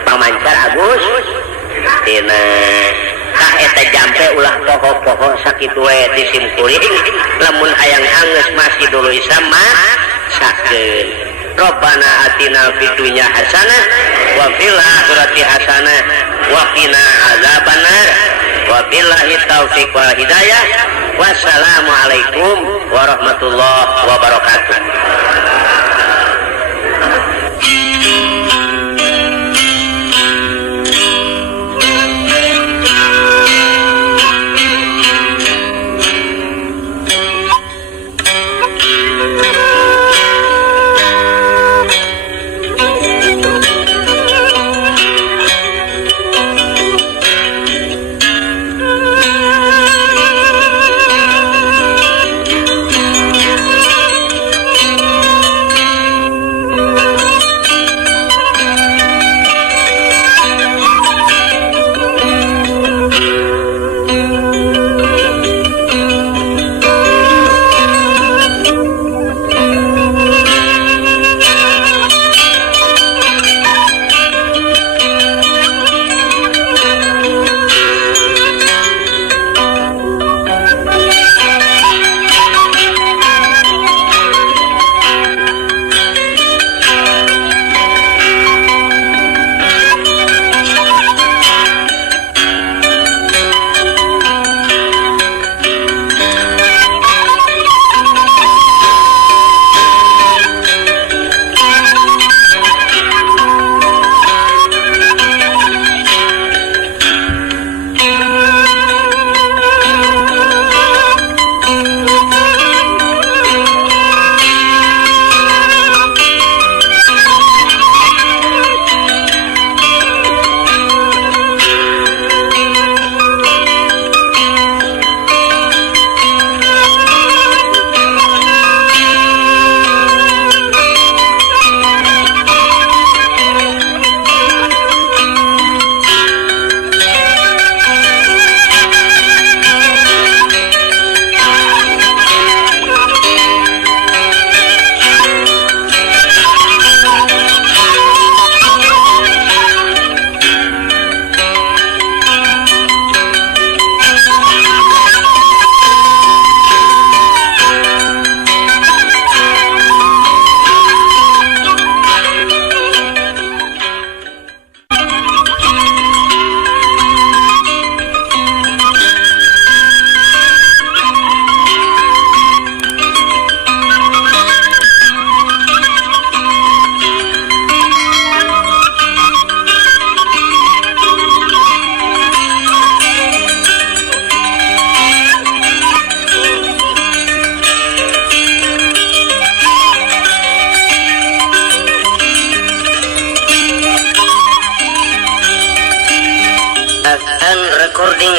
pamancar Agus tina tah eta jampe ulah poho-poho sakitu we di simkuring lamun hayang anggeus Masjidul Islam mah sakeun Rabbana atina fid dunya hasanah wa fil akhirati hasanah wa qina azabannar wa billahi taufiq wal hidayah wassalamu alaikum warahmatullahi wabarakatuh.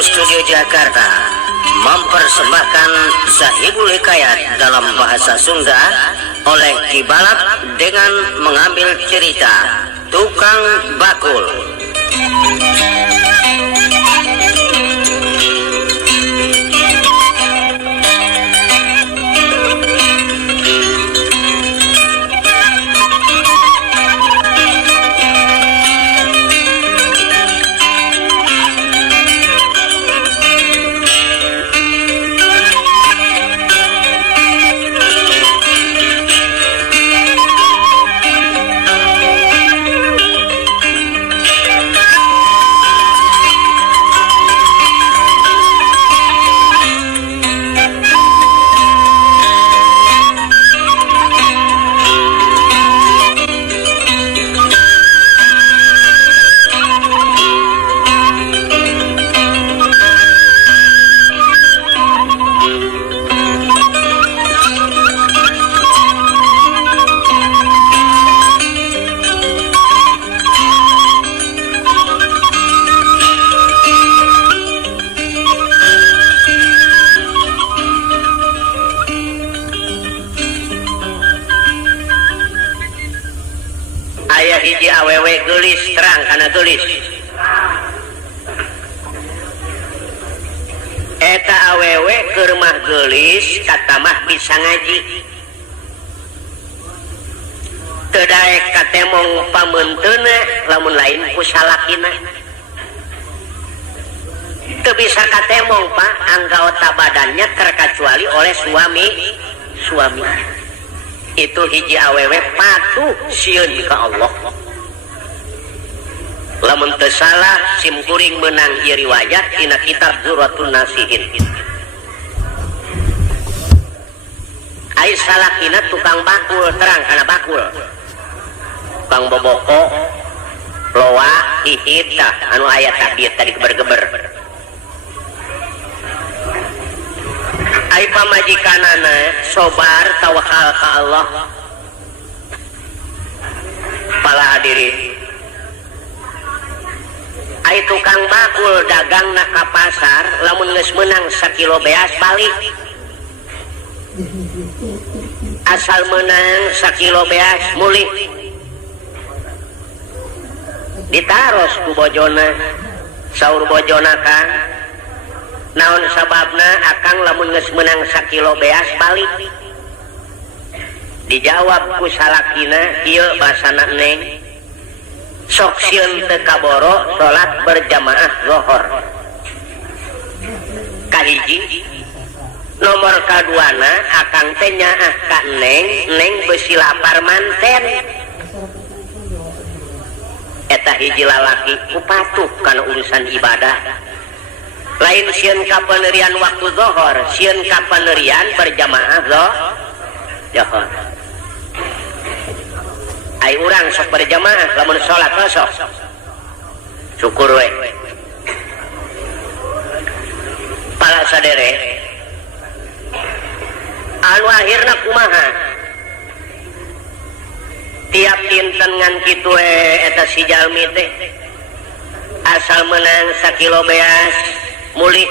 Studio Jakarta mempersembahkan Sahibul Hikayat dalam bahasa Sunda oleh Kibalak dengan mengambil cerita Tukang Bakul. Aya hiji awewe geulis terang kana geulis. Eta awewe keur mah geulis kata mah bisa ngaji. Teu daek katemong pamunteuna lamun lain ku salakina. Teu bisa katemong Pak anggota badannya terkecuali oleh suami. Itu hiji awewe patuh sieun ka Allah. Lamun teu salah simkuring menang ieu riwayat dina kitab Zuratul Nasihin. Ai salakina tukang bakul terang kana bakul. Tukang boboko, loa, hihit tah anu aya tabir tadi geber-geber. Ai pamajikanana sobar tawakal ka Allah. Pala hadirin, ai tukang bakul dagang na ka pasar lamun geus meunang sakilo beas balik. Asal meunang sakilo beas mulih ditaros ku bojona. Saur bojona kan naon sababna akang lamun geus meunang sakilo beas balik. Dijawab ku salakina, ieu basana Neng, sok sieun teu kaboro salat berjamaah zuhur. Kahiji, nomor kaduana akang teh nyaah ka Neng beusi lapar manten. Eta hiji lalaki ku patuh kana urusan ibadah. Lain sieun ka paneurian waktu zuhur, sieun ka paneurian berjamaah zuhur. Ai urang sok berjamaah lamun salat sok. Syukur we. Para sadere, anu akhirna kumaha? Tiap dinten ngan kitu eta si jalmi teh asal menang sakilo beas mulih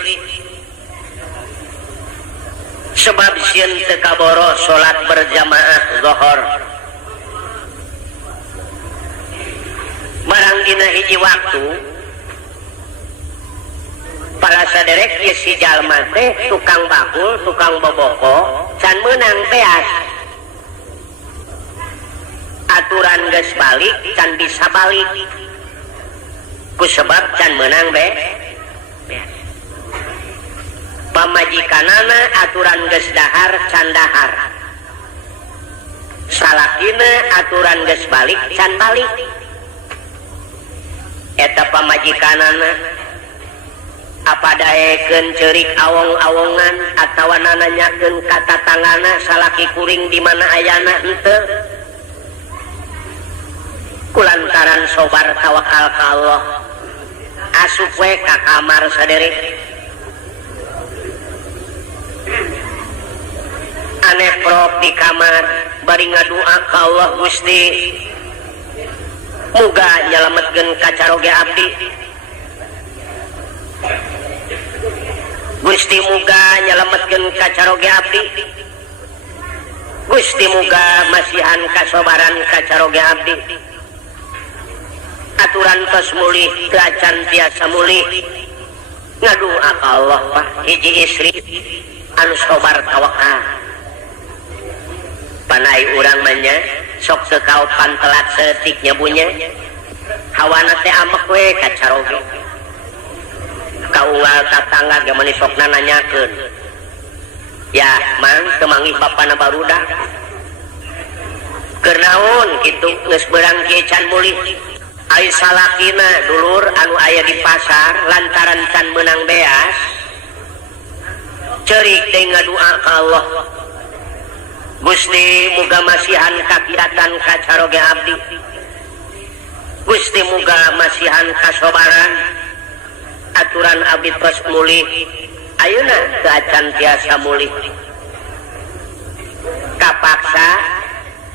sebab sieun teu kaboro salat berjamaah zuhur. Barang dina hiji waktu para saderek ieu si jalma teh tukang bakul, tukang boboko can meunang beas. Aturan geus balik can bisa balik. Ku sebab can meunang beas. Pamajikanana aturan geus dahar can dahar. Salakina aturan geus balik can balik. Eta pamajikanana apa daekeun ceurik awong-awongan atawa nananyakeun ka tatanggana salaki kuring di mana ayana henteu. Kulantaran sobar tawakal ka Allah asup we ka kamar sadere. Ane prok di kamar bari ngadua ka Allah, Gusti muga nyalametkeun kacaroge abdi. Gusti muga nyelametkeun kacaroge abdi. Gusti muga masihan kasobaran kacaroge abdi. Aturan tos mulih teu acan tiasa mulih. Ngadua ka Allah Pak hiji istri anu sobar tawakal. Panai urang manya sok sekaupan telat setik nyabunya. Hawana teh amek we kacaroge. Kaunggal tatangga ge mani sokna nanyakeun. Ya, mang kemangi bapana barudak. Keur naon kitu geus beurang kieu can mulih. Ai salakina dulur anu aya di pasar lantaran can meunang beas. Ceurik deui ngadua ka Allah. Gusti muga masihan kakiratan kacaroge abdi. Gusti muga masihan kasobaran. Aturan abdi tos mulih. Ayeuna teu acan tiasa mulih. Kapaksa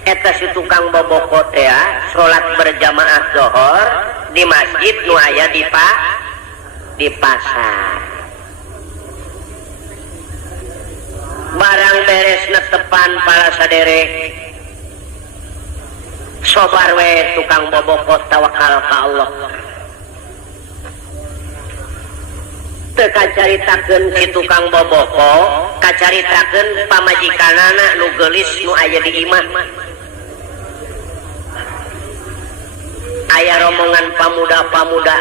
eta si tukang boboko teh salat berjamaah zuhur di masjid nu aya di pasar. Barang beres netepan para saderek. Sobar we tukang boboko tawakal ka Allah. Teu kacaritakeun si tukang boboko, kacaritakeun pamajikanana nu geulis nu aya di imah. Aya rombongan pamuda-pamuda.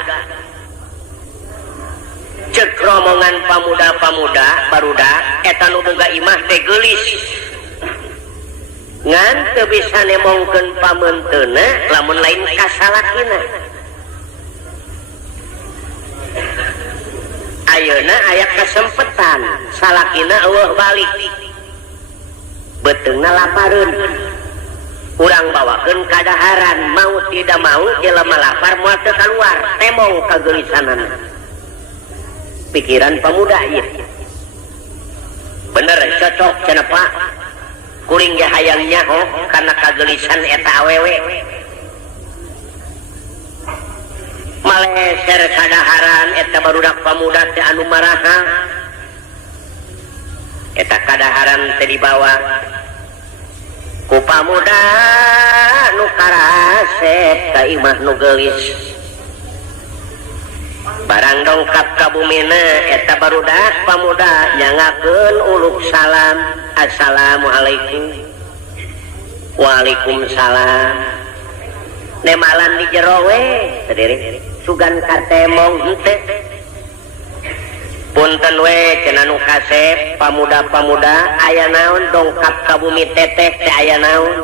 Cek rombongan pamuda-pamuda barudak eta nu boga imah teh geulis. Ngan teu bisa nemongkeun pamenteuna lamun lain kasalakina. Ayeuna aya kasempetan salakina eueuh balik. Beteungna lapareun. Urang bawakeun kadaharan, mau tidak mau jelema lapar moal teu kaluar, temong kageulisanana. Pikiran pemuda ieu. Bener cocok cenah Pak. Kuring ge hayang nyaho karena kageulisan eta awewe. Maleser kadaharan eta barudak pamuda teh anu maraha. Eta kadaharan teh dibawa ku pamuda nu karasep ka imah nu geulis. Barang dongkap ka bumina eta barudak pamuda nyangakeun uluk salam. Assalamualaikum. Waalaikumsalam. Nemalan di jero we sadiri sugan katemong henteu. Punten we cenah nu kasep pamuda-pamuda aya naon dongkap ka bumi teteh teh aya naon.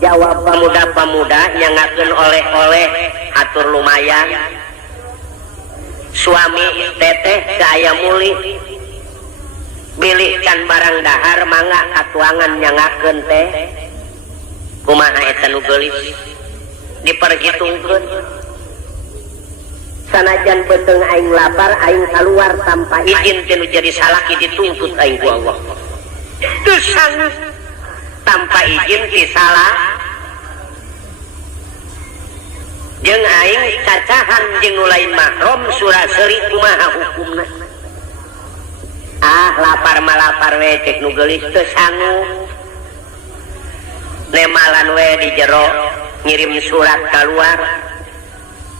Jawab pamuda-pamuda nyangakeun oleh-oleh hatur lumayan. Suami teteh teh aya mulih. Bilihkan barang dahar mangga katuangan nyangakeun teh. Kumaha eta nu geulis diperhitungkeun. Sanajan beuteung aing lapar aing kaluar tanpa izin teh nu jadi salaki dituntut aing ku Allah. Teu sanggup tanpa izin ti salah. Jeung aing cacahan jeung nu lain mahram surah seuri kumaha hukumna. Ah lapar mah lapar we cek nu geulis teu sanggup. Nemalan we di jero ngirim surat keluar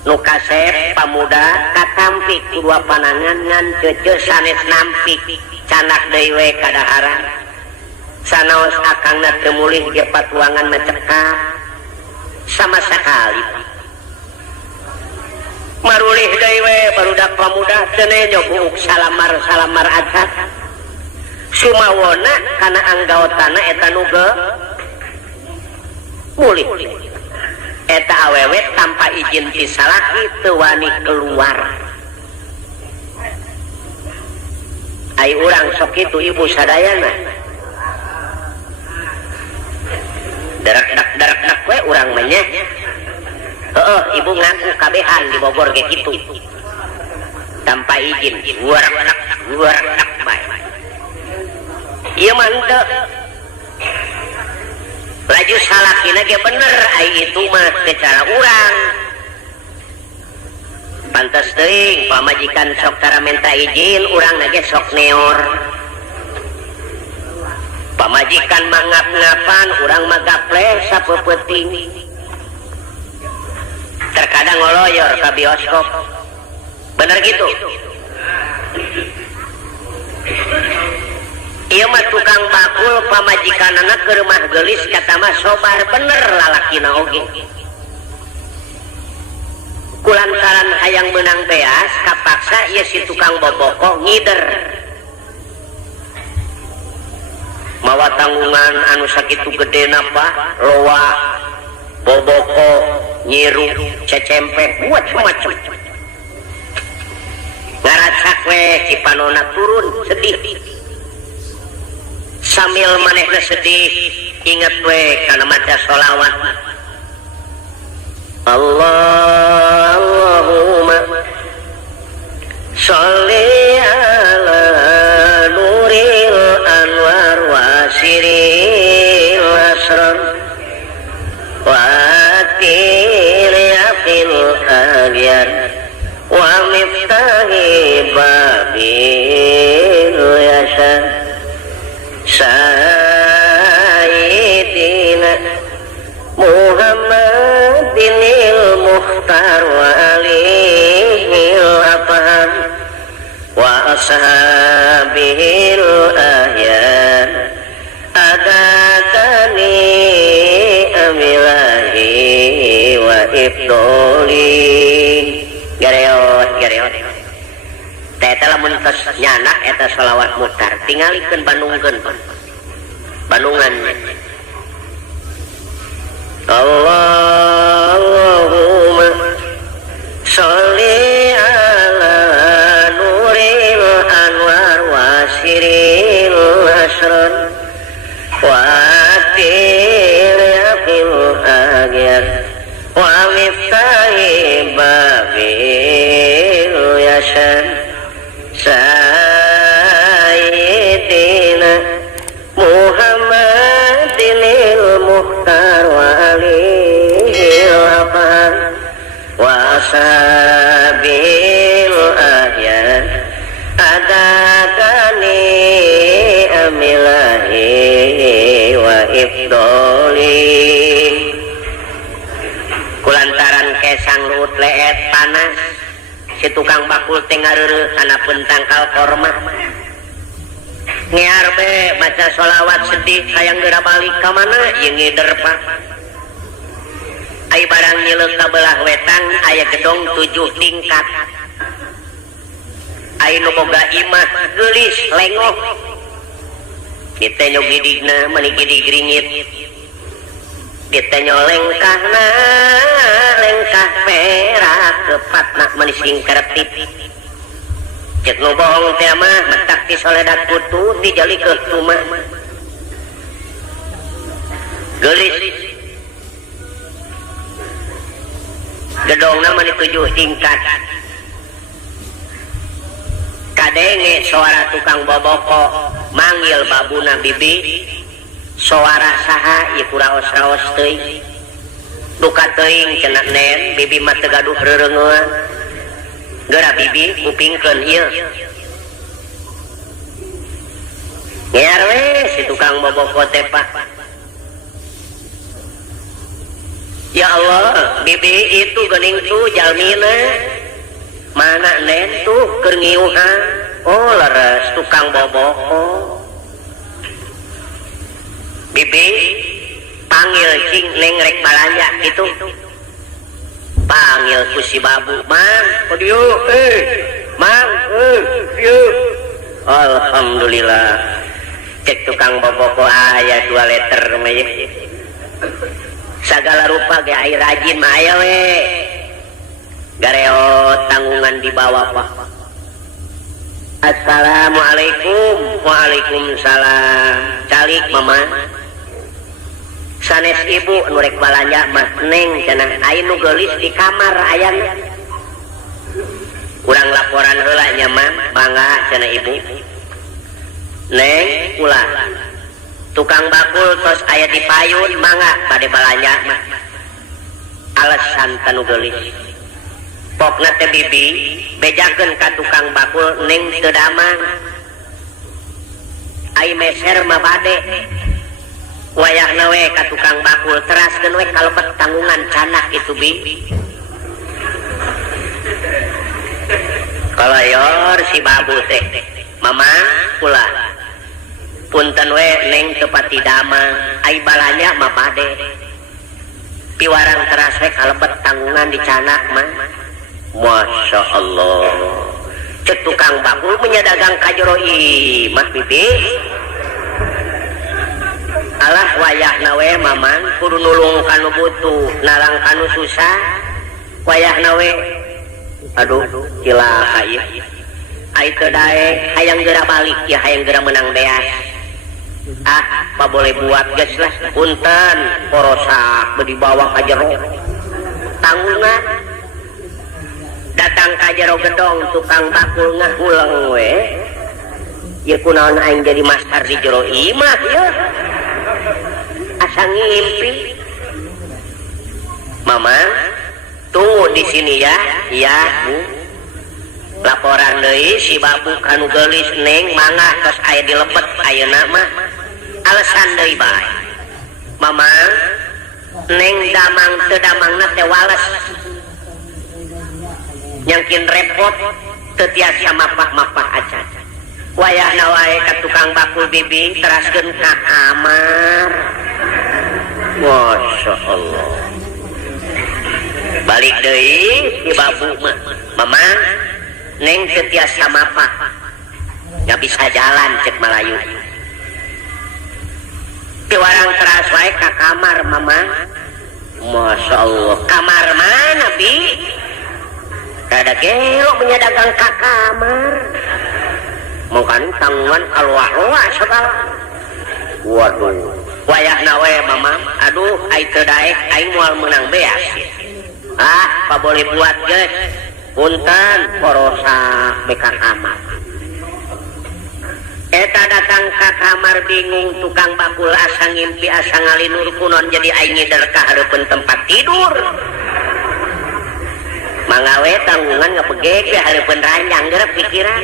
nu kasep pamuda katampi kedua panangan ngan ceuceu sanes nampik canak deui we kadaharan sanaos akangna teu mulih ge patuangan macekap sama sekali. Marulih deui we barudak pamuda teu nyogok salamar acak sumawona kana anggaotana eta nu mulih. Eta awewe tanpa izin ti salaki teu wani keluar. Ai urang sok kitu ibu sadayana. Darak-dak we urang mah nya. Heueuh ibu ngaku kabehan di Bogor ge kitu. Tanpa izin, guarak bae. Ieu mah henteu. Laju salakina ge bener ai itu mah secara urang pantes teuing pamajikan sok tara minta izin urang nage sok neor pamajikan mangap-ngapan urang magaple sapeupeting terkadang ngoloyor ka bioskop bener gitu. Ieu mah tukang bakul pamajikanana ke rumah geulis kata mah sobar bener lalakina oge kulantaran hayang benang beas kapaksa ieu si tukang boboko ngider mawa tanggungan anu sakitu gedena Pak loa boboko nyiru cecempek buat macam ngaracak we cipanona turun sedih sambil manehna sedih inget we kana maca sholawat Allahumma sholli ala nuril anwar wasiril asrar watil yaqil aghyar wa miftahi babil yasar Sayyidina Muhammadinil Mukhtar wa alihil afham wa ashabihil ahyan adakani amilahi wa ibdoli gareot eta lamun tos nyana eta sholawat mutar tingalikeun Bandungan Allahumma sholli ala nuril anwar wasiril asrar watil yaqil aghyar wa miftahi babil yasar Sayyidina Muhammadinil Mukhtar wa alihil afham wa ashabil ahyan adakani amilahi wa ifdoli kulantaran kesang luut leet panas si tukang bakul teh ngareureuh kana pentangkal korma ngear be baca sholawat sedih hayang geura balik ka mana ieu ngider Pak ai barang nyileuk ka belah wetan aya gedong 7 tingkat ai nu boga imah geulis lengok kita nyog gidigna mani gidig ringit kita nyolengkahna lengkah perak kepatna mani singkertip cek nu bohong teh mah metak ti soledat putu dijalikeun tuma geulis gedongna mani 7 tingkat kadenge suara tukang boboko manggil babuna bibi suara saha ieu kuraos-raos teuing duka teuing cenah nen bibi mah teu gaduh rereungeun geura bibi kupingkeun ieu ngear we si tukang boboko teh Pak ya Allah bibi itu geuning tuh jalmina mana nen tuh keur ngiuhan oh leres tukang boboko bibi panggil cing neng rek balanja gitu panggil ku si babu mang podieu mang ieu alhamdulillah cek tukang boboko aya 2 liter mah sagala rupa ge air rajin mah aya we gareot tanggungan di bawah Pak Assalamualaikum waalaikumsalam calik mama sanes ibu nu rek balanja mah neng cenah aya nu geulis di kamar ayana urang laporan heula nya mah bangga cenah ibu neng ulah tukang bakul tos aya di payun mangga bade balanja mah alasan tanu geulis pokna teh bibi bejakeun ka tukang bakul ning teu damang ai meser mah bade wayahna we ka tukang bakul teraskeun we kalebet tanggungan canak itu bi kalayor si babu teh mamang kula punten we neng tepati damang ai balanya mah bade piwarang teras we kalebet tanggungan di canak mah masya Allah cek tukang bakul menyadagang kajero imah bibi alah wayahna we mamang kudu nulung kanu butuh nalang kanu susah wayahna we aduh cilaka ieu ai teu dae hayang geura balik ya hayang geura menang beas apa boleh buat geus lah punten porosak bedi bawa ka jero tanggungan datang ka jero gedong tukang bakul ngahuleng we ieu kunaon aing jadi master di jero imah ieu asa ngimpi mama tunggu di sini ya iya Bu laporan deui si babu kanu geulis neng mangga tos aya dilebet ayeuna mah alasan deui bae mamang neng damang teu damangna teh wales nyangkin repot teu tiasa mapah-mapah acan wayahna wae ka tukang bakul bibi teraskeun ka kamar masya Allah balik deui si babu mah mamang neng teu tiasa mapah nggak bisa jalan cek Malayu piwarang teras wae ka kamar mamang masya Allah kamar mana bi kada gelo menyadagang ka kamar mau kan tanggungan kaluar-luar segala waduh wayahna we mamang aduh ai teu daek aing moal menang beas pa boleh buat geus punten porosak beka kamar eta datang ka kamar bingung tukang bakul asa ngimpi asa ngalinur kunon jadi aing ngider ka hareupeun tempat tidur manggawe tanggungan ngapegege hareupeun ranjang geureup pikiran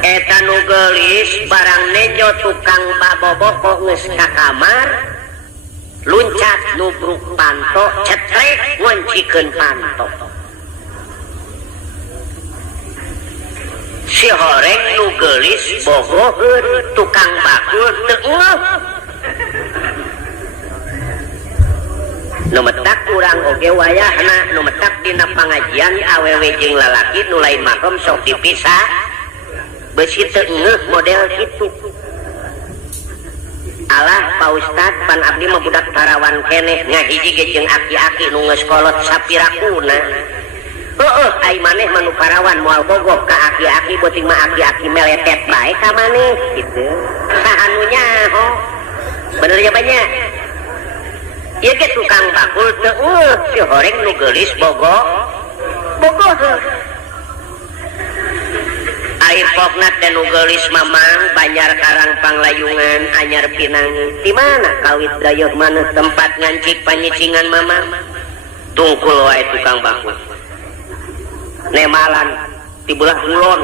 eta nu geulis barang nejo tukang baboboko geus ka kamar luncat nubruk panto cetrek ngoncikeun panto si horeng nu geulis bogoheun tukang bakul teu ngeuh nu metak urang oge wayahna nu metak dina pangajian awewe jeung lalaki nu lain mahram sok dipisah beusi teu ngeuh model kitu alah Pak Ustad pan abdi mah budak tarawan keneh ngahiji ge jeung aki-aki nu geus kolot sapirakuna heueuh ai maneh mah nu parawan moal bogog ka aki-aki beuting mah aki-aki meletet bae ka maneh kitu saha nu nyaho bener ya banyak ieu ge tukang bakul teu ngeuh si horeng nu geulis bogo air pokna teh nu geulis mamang Banjar Karang Panglayungan anyar Pinangi di mana kawit dayeuh maneh tempat ngancik panyicingan mamang tungkul wae tukang bakul nemalan di belah kulon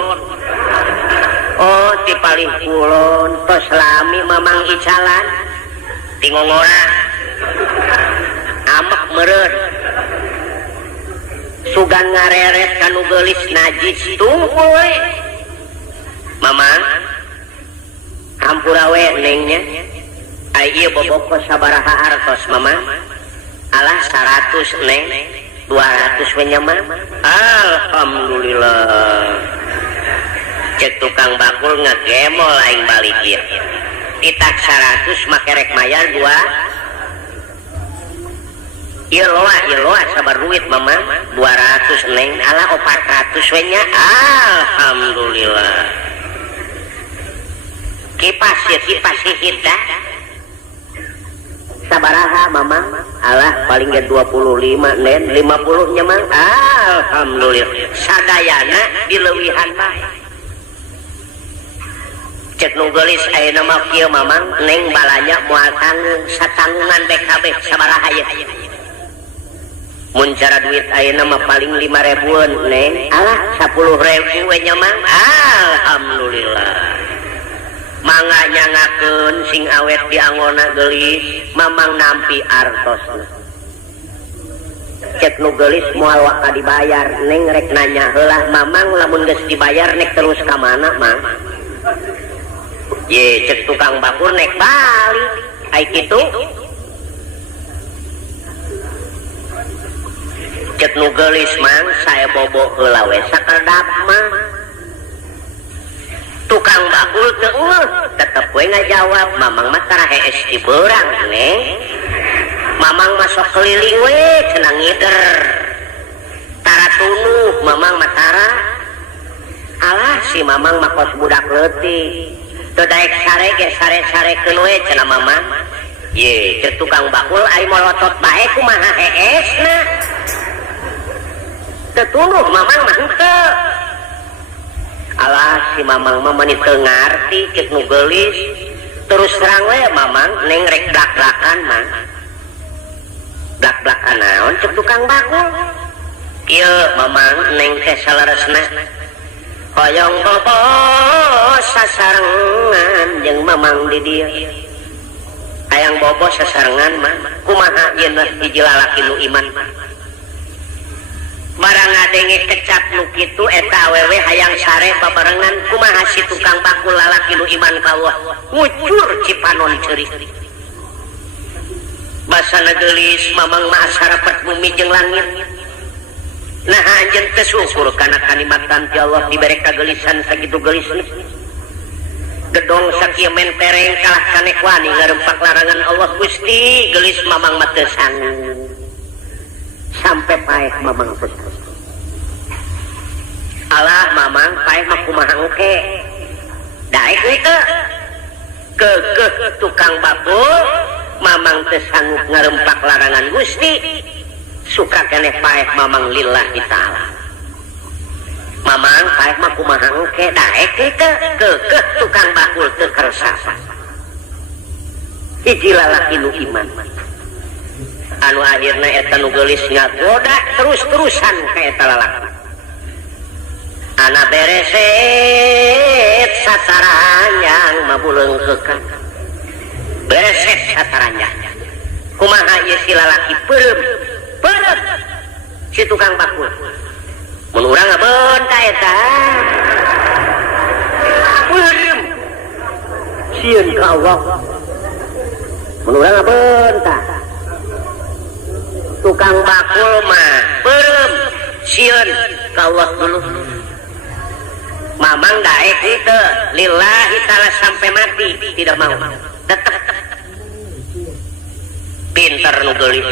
oh di paling kulon tos lami mamang icalan di ngongora amak meureun sugan ngareret kanu geulis najis tungkul we mamang hampura we nengnya ai ieu boboko sabaraha artos mamang alah 100 neng 200 we nyaman alhamdulillah cek tukang bakul ngagemol aing balik ieu ditak 100 make rek mayar 2 ieu loa sabar duit mamang 200 neng alah 400 we nya alhamdulillah kipas hita sabaraha mamang alah paling ge 25 nen 50 nya mang alhamdulillah sadayana dileuwihan bae cek nu geulis ayeuna mah kieu mamang neng balanya moal tanggung satanggungan BKB sabaraha ye mun cara duit ayeuna mah paling 5.000-an neng alah 10.000 we nyaman alhamdulillah mangga nyangakeun sing awet di anggona geulis mamang nampi artosna cek nu geulis moal waka dibayar neng rek nanya heula mamang lamun geus dibayar nek terus ka mana mang ye cek tukang bakur nek balik ai kitu cek nu geulis mang saya bobo heula we sakedap mah tukang bakul teu tetep we ngajawab mamang mah tara hees di beurang neng mamang masuk keliling we cenah ngider tara tunuh mamang mah tara alah si mamang mah kos budak leutik teu daek sare ge sare-sarekeun we cenah mamang ye cek tukang bakul ai molotot bae kumaha heesna teu tunuh mamang mah henteu alah si mamang mah mani teu ngarti cek nu geulis terus terang we mamang neng rek blak-blakan mah blak-blakan naon cek tukang bakul ieu mamang neng teh salaresna hoyong bobo sasarengan jeung mamang di dieu hayang bobo sasarengan mah kumaha ieu mah hiji lalaki nu iman barang ngadenge kecap nu kitu eta awewe hayang sare babarengan kumaha si tukang bakul lalaki nu iman ka Allah ngucur cipanon ceurik basana geulis mamang mah sarapet bumi jeung langit nah anjeun teu syukur kana kanikmatan ti Allah dibere kageulisan sakitu geulisna gedong sakieu mentereng kalah kanek wani ngarempak larangan Allah Gusti geulis mamang mah teu sanggup sampai paeh mamang teu alah mamang paeh mah kumaha engke daek we keukeuh tukang bakul mamang teu sanggup ngarempak larangan Gusti suka keneh paeh mamang lillahi ta'ala mamang paeh mah kumaha engke daek we keukeuh tukang bakul teu kersa hiji lalaki nu iman anu akhirna eta nu geulis ngagoda terus-terusan ka eta lalaki ana bereset sasaranjang mabuleungkeukan bereset sasaranjang kumaha ieu si lalaki peureum si tukang bakul mun urang ngabeun ka eta peureum sieun ka Allah mun urang ngabeun ta tukang bakul mah peureum sieun ka Allah dulu mamang daek itu lillahi ta'ala sampai mati tidak mau tetap pinter nu geulis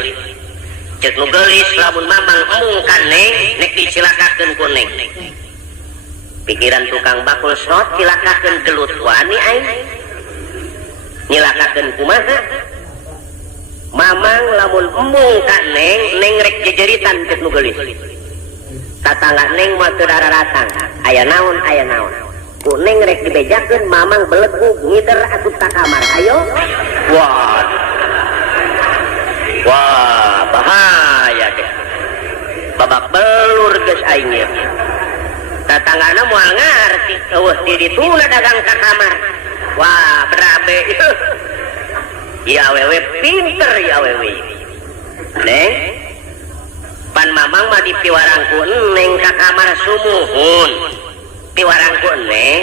cek nu geulis lamun mamang emungkan neng nek dicilakakeun ku neng pikiran tukang bakul sot cilakakeun gelut wani aing nyilakakeun kumaha mamang lamun emungkan neng rek jejeritan cek nu geulis tatangga neng mah teu dararatang aya naon ku neng rek dibejakeun mamang belegug ngider asup ka kamar ayo wah bahaya deh babak belur geus aing ieu tatanggana moal ngarti eueuh di dituna dagang ka kamar wah berabe ieu awewe pinter ieu awewe neng pan mamang mah dipiwarangku neng ka kamar sumuhun piwarangku neng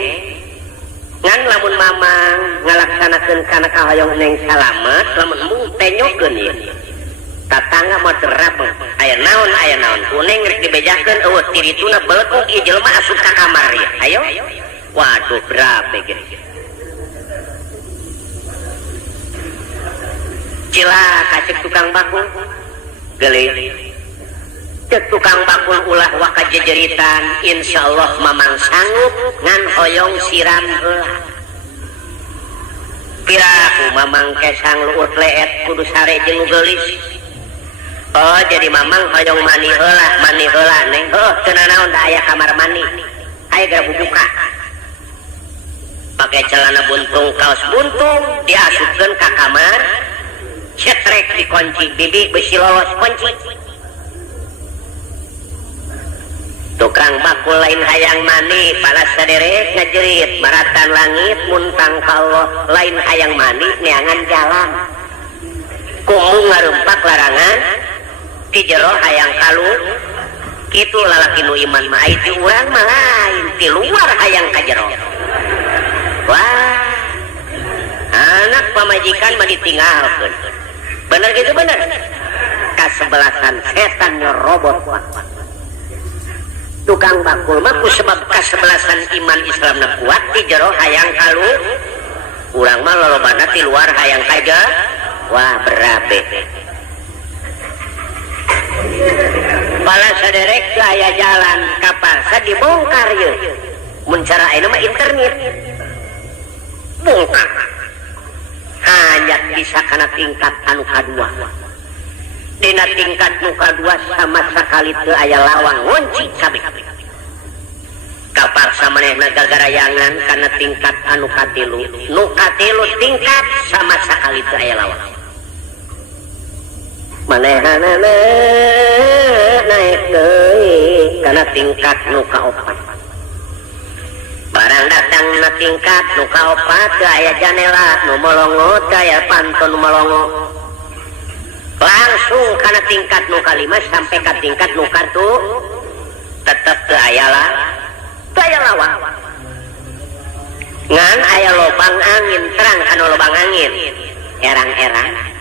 ngan lamun mamang ngalaksanakeun kana kahoyong neng salamet lamun embung tenyokeun ieu tatangga mah terap aya naon ku neng rek dibejakeun eueuh tirituna belegug ieu jelema asup ka kamar ieu ayo waduh berabe ge cilaka cek tukang bakul geulis cek tukang bakul ulah waka jejeritan insyaallah mamang sanggup ngan hoyong siram heula piraku mamang kesang luut leet kudu sare jeung nu geulis oh jadi mamang hoyong mani heula neng oh teu naon da aya kamar mani aya gara bubuka pakai celana buntung kaos buntung diasupkeun ka kamar cetrek dikunci bibi besi lolos kunci tukang bakul lain hayang mani para saderek ngajerit maratan langit muntang ka Allah lain hayang mani neangan jalan kumu ngarumpak larangan di jero hayang kalu kitu lalaki nu iman mah ai ti urang mah lain ti luar hayang ka jero. Wah anak pamajikan mah ditinggalkeun bener gitu bener kasebelasan setan nyerobot tukang bakul mah ku sebab kasebelasan iman Islamna kuat di jero hayang kalu urang mah lolobana ti luar hayang kaja. Wah berabe pala saderek aya jalan kapal dibongkar ye mun cara ayeuna mah internet bongkar hanya bisa kana tingkat anu kadua dina tingkat nu kadua sama sakali teu aya lawang ngunci kabeh kapal samanehna gagarayangan kana tingkat anu katilu nu katilu tingkat sama sakali teu aya lawang manehana naik deui kana tingkat nu kaopat barang datang na tingkat nu kaopat teu aya janela nu molongo teu aya panton nu molongo langsung kana tingkat nu kalima sampai ka tingkat nu katu tetep teu aya lawang ngan aya lobang angin terang kana lobang angin erang-erang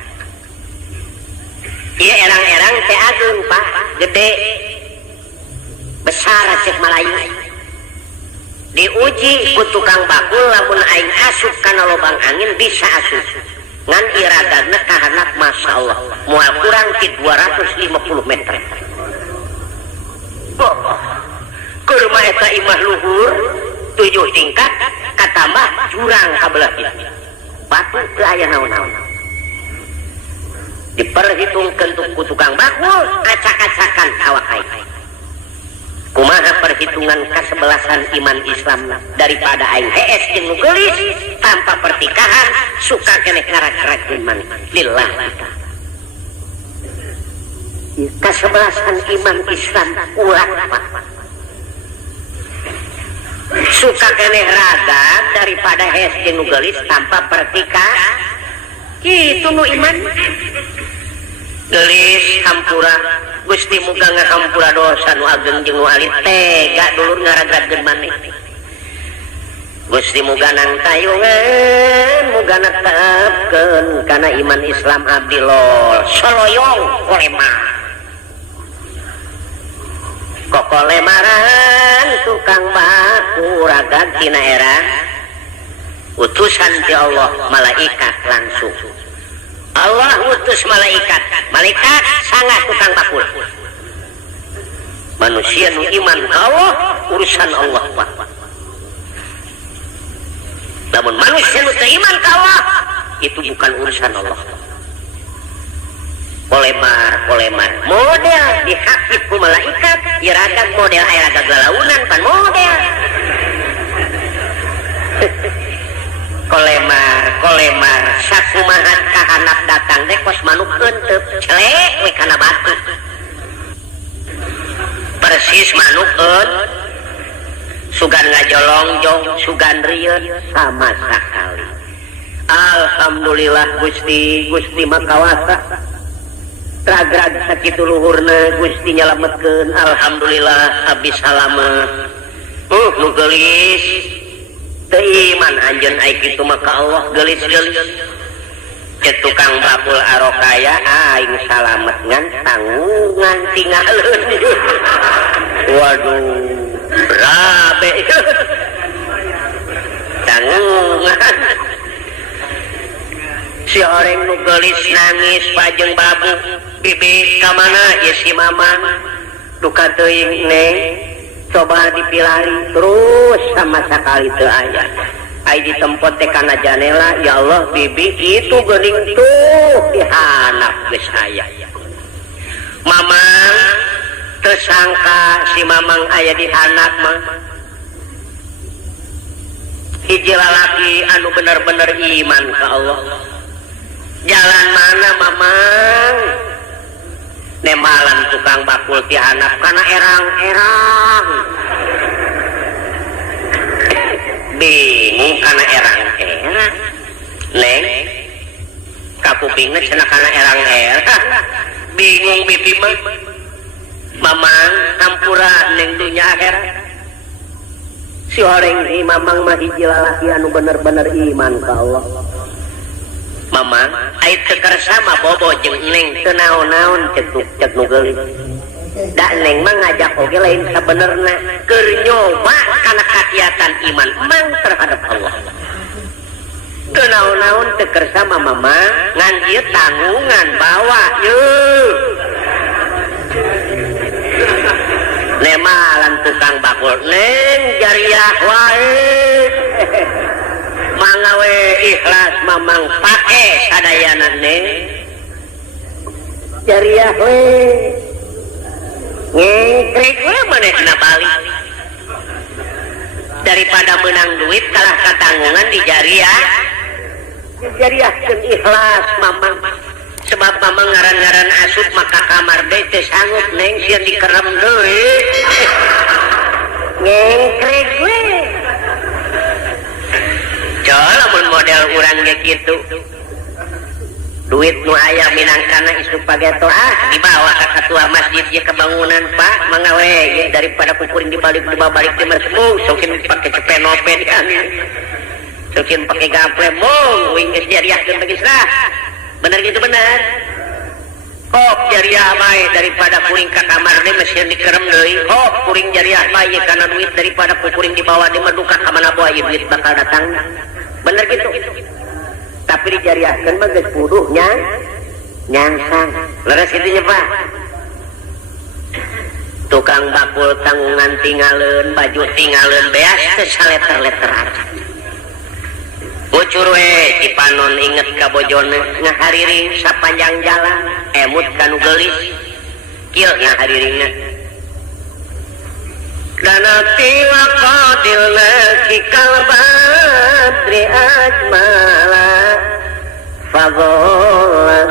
ieu erang-erang teh ageung Pak gede besar cek Malayu diuji ku tukang bakul lamun aing asup kana lobang angin bisa asup ngan iradana kahanap Masya Allah moal kurang ti 250 meter keur mah eta imah luhur 7 tingkat katambah jurang kabelah kitu batu teu aya naon-naon diperhitungkeun ku tukang bakul acak-acakan awak aing kumaha perhitungan kasebelasan iman Islam daripada aing hees jeung nu geulis tanpa pertikahan suka keneh ngarak-ngarakeun man lillah kasebelasan iman Islam kuat Pak suka keneh raga daripada hees jeung nu geulis tanpa pertikahan kitu nu iman geulis hampura Gusti muga ngahampura dosa nu ageng jeung nu alit tega dulur ngaragakeun maneh Gusti muga nang tayungan muga netepkeun kana iman Islam abdi lol soloyong kolemaran tukang baku ragad tina era utusan ti Allah malaikat langsung Allah utus malaikat sangat tukang bakul manusia nu iman Allah urusan Allah Pak namun manusia nu teu iman ka Allah itu bukan urusan Allah kolemar model dihakit ku malaikat iradag model aya gagalaunan pan model kolemar sakumaha kahanap datang teh kos manuk euteup celek we kana batu persis manuk sugan ngajolongjong sugan rieun sama sakali alhamdulillah Gusti mah kawasa ragrag sakitu luhurna Gusti nyalametkeun alhamdulillah abdi salama nu geulis iman anjeun ai kitu mah ka Allah geulis-geulis cek tukang bakul arokaya aing salamet ngan tanggungan tinggalkeun waduh berabe tanggungan si orang nu geulis nangis pajeng babu bibi ka mana ye si mamang duka teuing neng coba dipilari terus sama sekali teu aya ai ditempot teh kana janela ya Allah bibi itu geuning tuh dihanap geus aya mamang teu sangka si mamang aya dihanap mah hiji lalaki anu bener-bener iman ka Allah jalan mana mamang nemalan tukang bakul ti anak kana erang-erang bingung kana erang-erang neng kapupingna cenah kana erang-erang bingung bibi mah mamang hampura neng dunya akhirat si horeng si mamang mah hiji lalaki anu bener-bener iman ka Allah mamang ait teker sama bobo jeung neng teu naon-naon cek nu geulis da neng mah ngajak oge lain sabenerna keur nyoba kana kakiatan iman mang terhadap Allah teu naon-naon teker sama mamang ngan ieu tanggungan bawa yeuh nemalan tukang bakul neng jariah wae mangawe ikhlas mamang pake sadayana neng jariah we ngengkrek we manehna balik daripada menang duit kalah katanggungan di jariahkeun ikhlas mamang sebab mamang ngaran-ngaran asup maka kamar deui teu sanggup neng sieun dikerem deui ngengkrek we coba lamun model urang ge kitu duit nu aya minangkana isu pageto dibawa ka ketua masjid ye kebangunan Pak mangawe ye daripada kukuring dibalik di mesmu sokin pake cepenope di ani sokin pake gaple mong wing geus jariahkeun bagisrah bener gitu bener kok jariah bae daripada kuring ka kamar deui mesin dikerem deui kok kuring jariah bae kana duit daripada kuring dibawa di meduka ka mana bae duit bakal datang bener gitu tapi dijariahkeun mah geus puduh nyangsang leres kitu nya Pak tukang bakul tanggungan tinggalin baju tinggalin beas teu saleter-leteran ucur we cipanon inget ka bojona ngahariring sapanjang jalan emut kanu geulis kieu ngahariringna danati wa qadilna kikal badri ajmala fadhola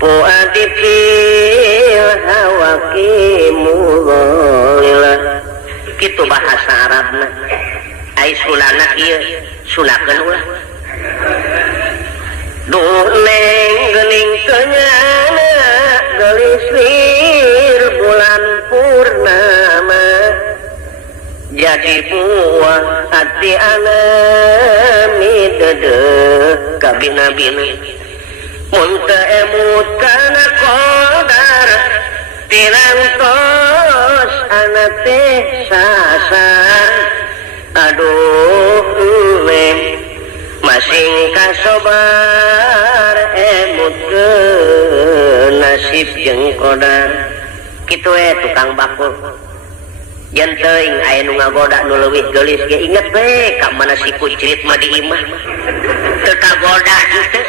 puadi fil hawaki mudhalila kitu bahasa Arabna ai sulana ieu sulakeun ulah duh neng geuning kenyana geulis lir bulan purnama jadi buah hati alami dedeh kabina-bina mun teu emut kana qadar tirantos anak teh sasar aduh neng masing kasobar emut ke nasib jeung qadar kitu tukang bakul yen teuing aya nu ngagoda nu leuwih geulis ge inget we ka mana si kucrit mah di imah teu kagoda kitu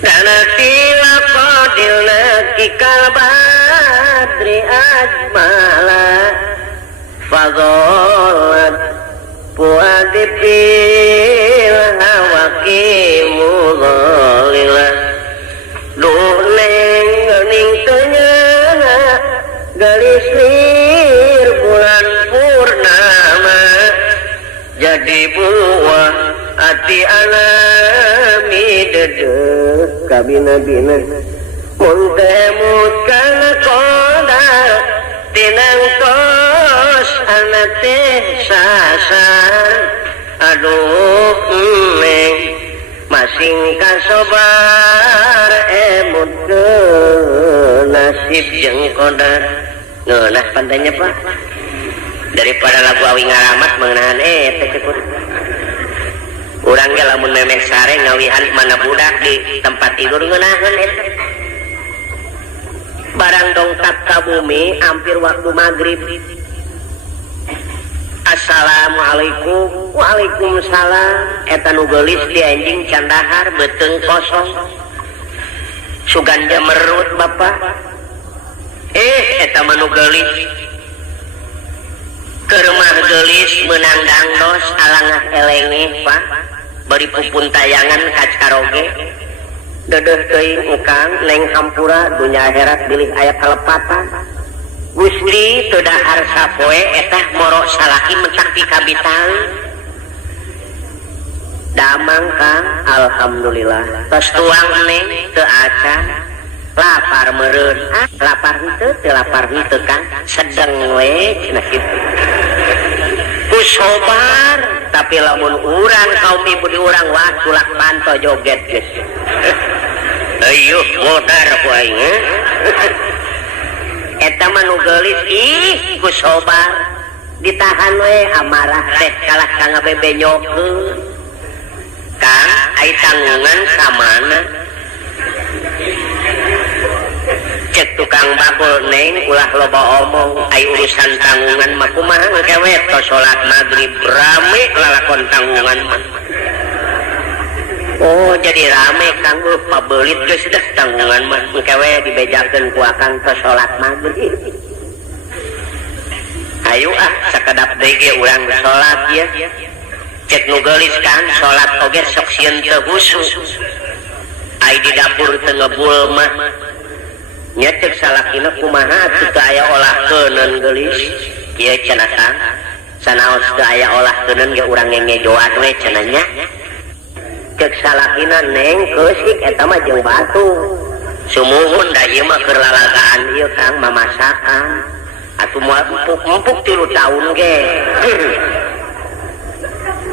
danati laqadilna kikal badri ajmala fadholat puadi fil hawaki mudhalila duh neng geuning teu nyeuna geulis lir bulan purnama jadi buah hati alami dedeh kabina-bina mun teu emut kana qadar tinang tos anak teh sasar aduh neng masing kasobar emut ke nasib jeung qadar ngeunah pantainya Pak daripada lagu awi ngaramat mengenahan teh cepet urang ge lamun memek sare ngawihan mana budak di tempat tidur ngeunaheun eta barang dongkap ka bumi hampir waktu maghrib assalamualaikum waalaikumsalam eta nu geulis di anjing candahar beuteung kosong sugan jamerut Bapak eta mah nu geulis keur mah geulis meunang dangdos alangah elenge Pak bari pupun tayangan kacaroge dedeh teuing engkang neng hampura dunya akhirat bilih aya kalepatan Gusti teu dahar sapoe etah moro salaki mentak di kabitaeu damang Kang alhamdulillah tos tuang neng teu acan lapar meureun lapar henteu Kang sedeng we cenah kitu kusobar tapi lamun urang kaum ibu di urang wah sulak panto joget geus ayo modar ku aing eta mah nu geulis ih kusobar ditahan we amarah teh kalah ka ngabebenyokeun Kang ai tanggungan ka mana cek tukang bakul neng ulah loba omong ai urusan tanggungan mah kumaha ngekewe tos salat maghrib rame lalakon tanggungan mah oh jadi rame Kang pabelit geus dah tanggungan mah ngekewe dibejakeun ku akang tos salat maghrib ayo sakedap deui ge urang salat ya cek nu geulis Kang salat oge sok sieun teu husu ai di dapur teu ngebul mah nyecek salakina kumaha teu aya olah keuneun geulis kieu cenah Kang sanaos teu aya olah keuneun ge urang ngejoan we cenah nya cek salakina neng keusik eta mah jeung batu sumuhun da ieu mah keur lalagaan ieu Kang mamasakan atuh moal empuk 3 taun ge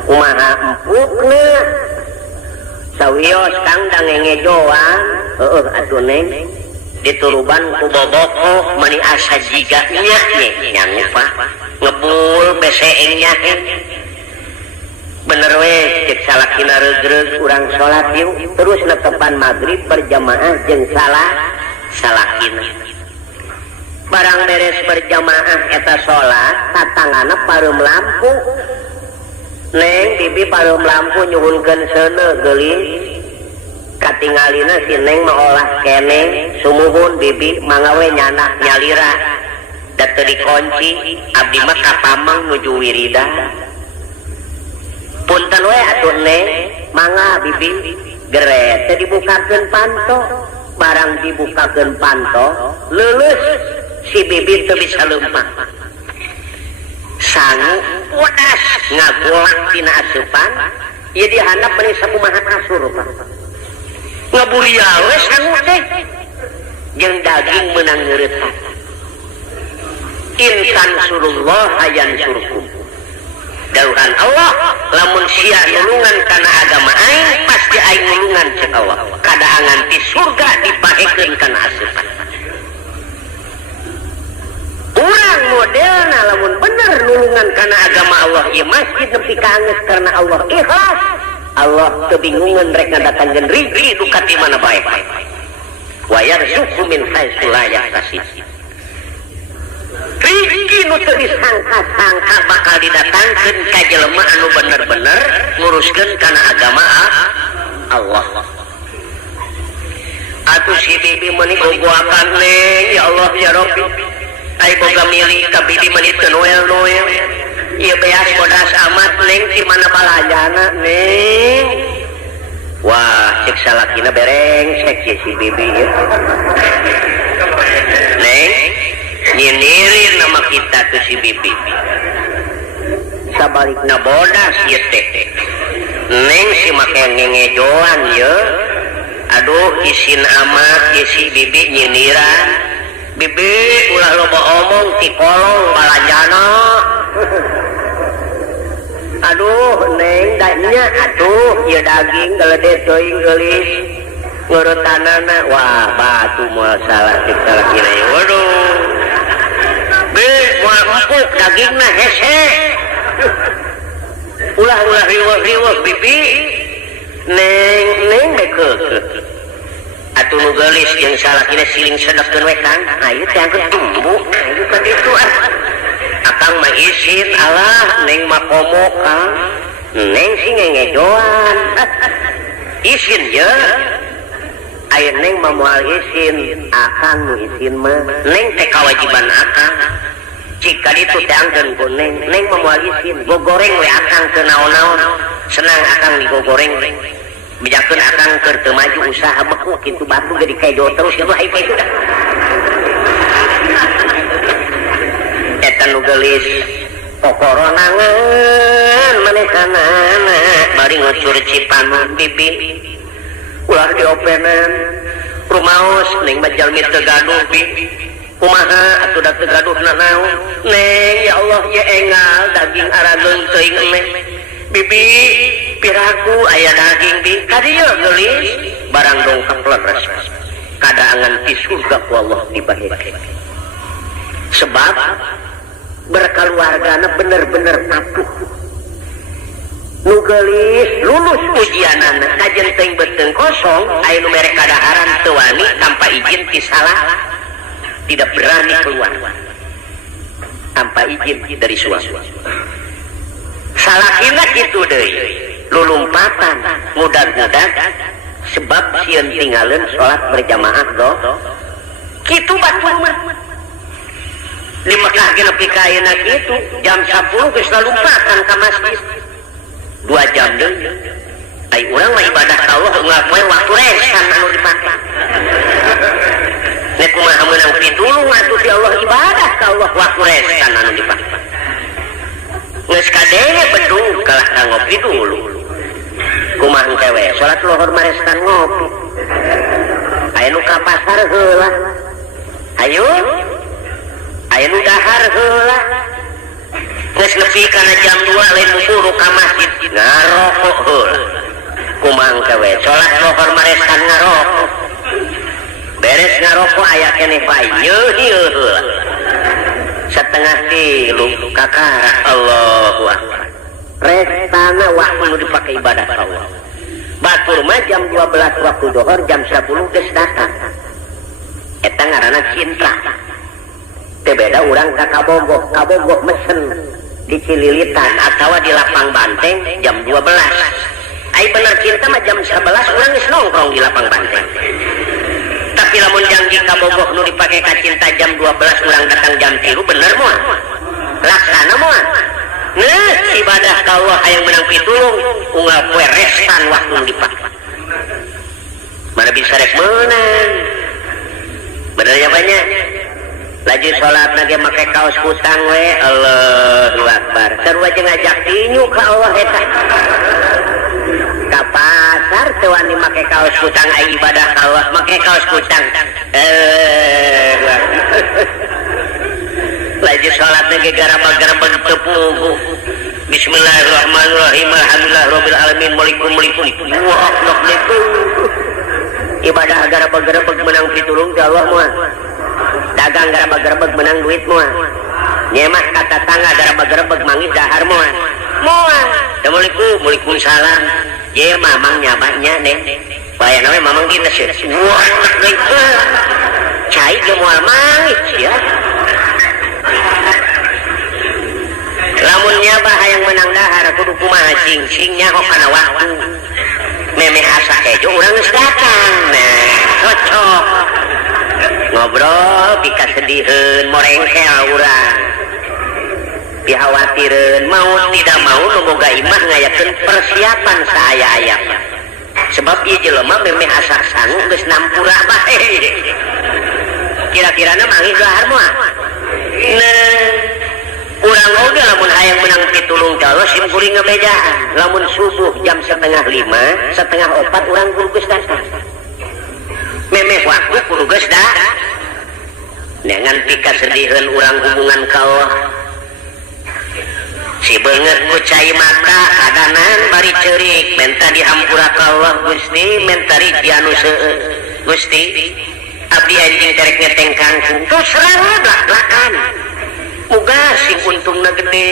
kumaha empukna sawios Kang da ngejoan heueuh atuh neng dituruban ku boboko mani asa jiga nya nyang upah ngebul beseeng nya bener we cek salakina reug-reug urang salat yuk terus netepan maghrib berjamaah jeung salakina barang beres berjamaah eta salat tatangana pareum lampu neng bibi pareum lampu nyuhunkeun seuneu geulis katingalina si neng maolah kene sumuhun bibi mangga we nyanak nyalira da teu dikunci abdi mah kapamang nuju wirida punten we atuh neng mangga bibi gere teu dibukakeun panto barang dibukakeun panto leuleus si bibi teu bisa leumpah sangu wadas ngagolak tina asupan ieu dihandap meni sakumaha kasur Pak ngaburia we sangu teh jeung daging meunang ngeureutah insan surullah hayan surkum dauhan Allah lamun sia nulungan kana agama aing pasti aing nulungan cek Allah kadaangan di surga dipahekeun kana asupan urang modelna lamun bener nulungan kana agama Allah ieu masjid nepi ka anggeus karena Allah ikhlas Allah kebingungan rek ngadatangkeun rizki duka di mana bae wa yarzuqu min haitsu la yahtasib rizki nu teu disangka-sangka bakal didatangkeun ka jelema anu bener-bener nguruskeun kana agama Allah atuh si bibi meuni gogoakan neng ya Allah ya Rabbi ai boga milih ka bibi meuni teu noel-noel ieu beas bodas amat neng di mana balajana neng wah cek salakina berengsek ya si bibi ya neng nyindirin nama kita tuh si bibi sabalikna bodas ya teh neng si make ngejoan ya aduh isin amat ya si bibi nyindiran bibi ulah loba omong ti kolong balajana aduh neng danya atuh ya daging geledeh teuing geulis ngeuretanana wah batu moal salah cek salakina ya waduh be moal empuk dagingna hese ulah riweuh bibi neng bekeuk atuh nu geulis jeung salakina siling sedekkeun we Kang ayeuna teh angkeun tumbu ayeuna ka ditu akang mah isin alah neng mah komo Kang neng si ngejoan isin je aya neng mah moal isin akang nu isin mah neng teh kawajiban akang jika ditu teh angkeun ku neng mah moal isin gogoreng we akang teu naon-naon senang akang digogoreng bijakeun akang keur teu maju usaha beku kitu batu jadi kedo terus ya bae itu dah eta nu geulis kokoronangan manehanana bari ngucur cipanan bibi ulah diopenan rumaos ning bajalmi teu gaduh bi kumaha atuh da teu gaduh naon neng ya Allah ya engal daging arageun teuing neng bibi piraku aya daging bi kadieu geulis barang dongkap leres kadaangan ti surga ku Allah dibaheke sebab berkeluargana bener-bener patuh nu geulis lulus ujianana kajen teuing beuteung kosong aya nu mere kadaharan teu wani tanpa izin ti salah tidak berani keluar tanpa izin dari suami salakina kitu deui lulumpatan ngudag-ngudag sebab sieun tinggalin sholat berjamaah kitu batur mah di Mekah ge nepi ka ayeuna kitu jam 10 geus lalumpatan ka masjid 2 jam deui ai urang mah ibadah ka Allah ngapoe waktu resan anu dipake nek kumaha meunang pitulung atuh ti Allah ibadah ka Allah waktu resan anu dipake geus kadenge bedung kalah ka ngopi dulu kumaha cewek salat lohor mareskan ngopi aya nu ka pasar heula ayo aya nu dahar heula geus nepi kana jam 2 lain buru ka masjid ngarokok heula kumaha cewek salat lohor mareskan ngarokok beres ngarokok aya keneh bae yeuh heula setengah tilu kakara Allahu Akbar restana waktu nu dipake ibadah Allah batur mah jam 12 waktu zuhur jam 10 geus datang eta ngaranna cinta teu beda urang ka kabogoh mesen di Cililitan atawa di lapang banteng jam 12 ai bener cinta mah jam 11 urang geus nongkrong di lapang banteng tapi lamun janji kabogoh nu dipake ka cinta jam 12 urang datang jam 3 bener moal laksana moal nah ibadah ka Allah hayang menang pitulung unggal poe restan waktu nu dipake mana bisa rek meunang benernya banyak laju sholat lagi make kaos kutang we Allahu Akbar sarua jeung ngajak tinyu ka Allah eta ka pasar teu wani make kaos kutang ai ibadah ka Allah make kaos kutang laju sholat lagi garaba-garaba tepugu bismillahirrahmanirrahim alhamdulillahirabbil alamin malikum ibadah garaba-garaba menang pitulung ti Allah moal dagang garaba-garabeg menang duit moal nyemah kata tangga garaba-garabeg mangit dahar moal assalamualaikum waalaikumsalam ye mamang nyabanya neng bayana we mamang dinas ya wah cai ge moal mangit ya lamun nyabah hayang menang dahar kudu kumaha cing-cingnya kok kana waktu memeh asa kejo urang geus datang nah cocok ngobrol pika sediheun morengkel urang dihawatireun mau tidak mau nu boga imah ngayakeun persiapan saaya-aya sebab ieu jelema memeh asa sangu geus nampura bae kira-kirana mangis dahar moal nah urang oge lamun hayang menang pitulung Allah sim kuring ngebejaan lamun subuh jam 4:30 3:30 urang kudu geus datang memeh waktu kudu geus datang dengan pika sediheun urang hubungan ka Allah si beungeut ku cai mata adanan bari ceurik menta dihampura ka Allah Gusti menta ri anu seueur Gusti abdi anjing terek ngeteng kangkung terus serang blak-blakan muga sing untungna gede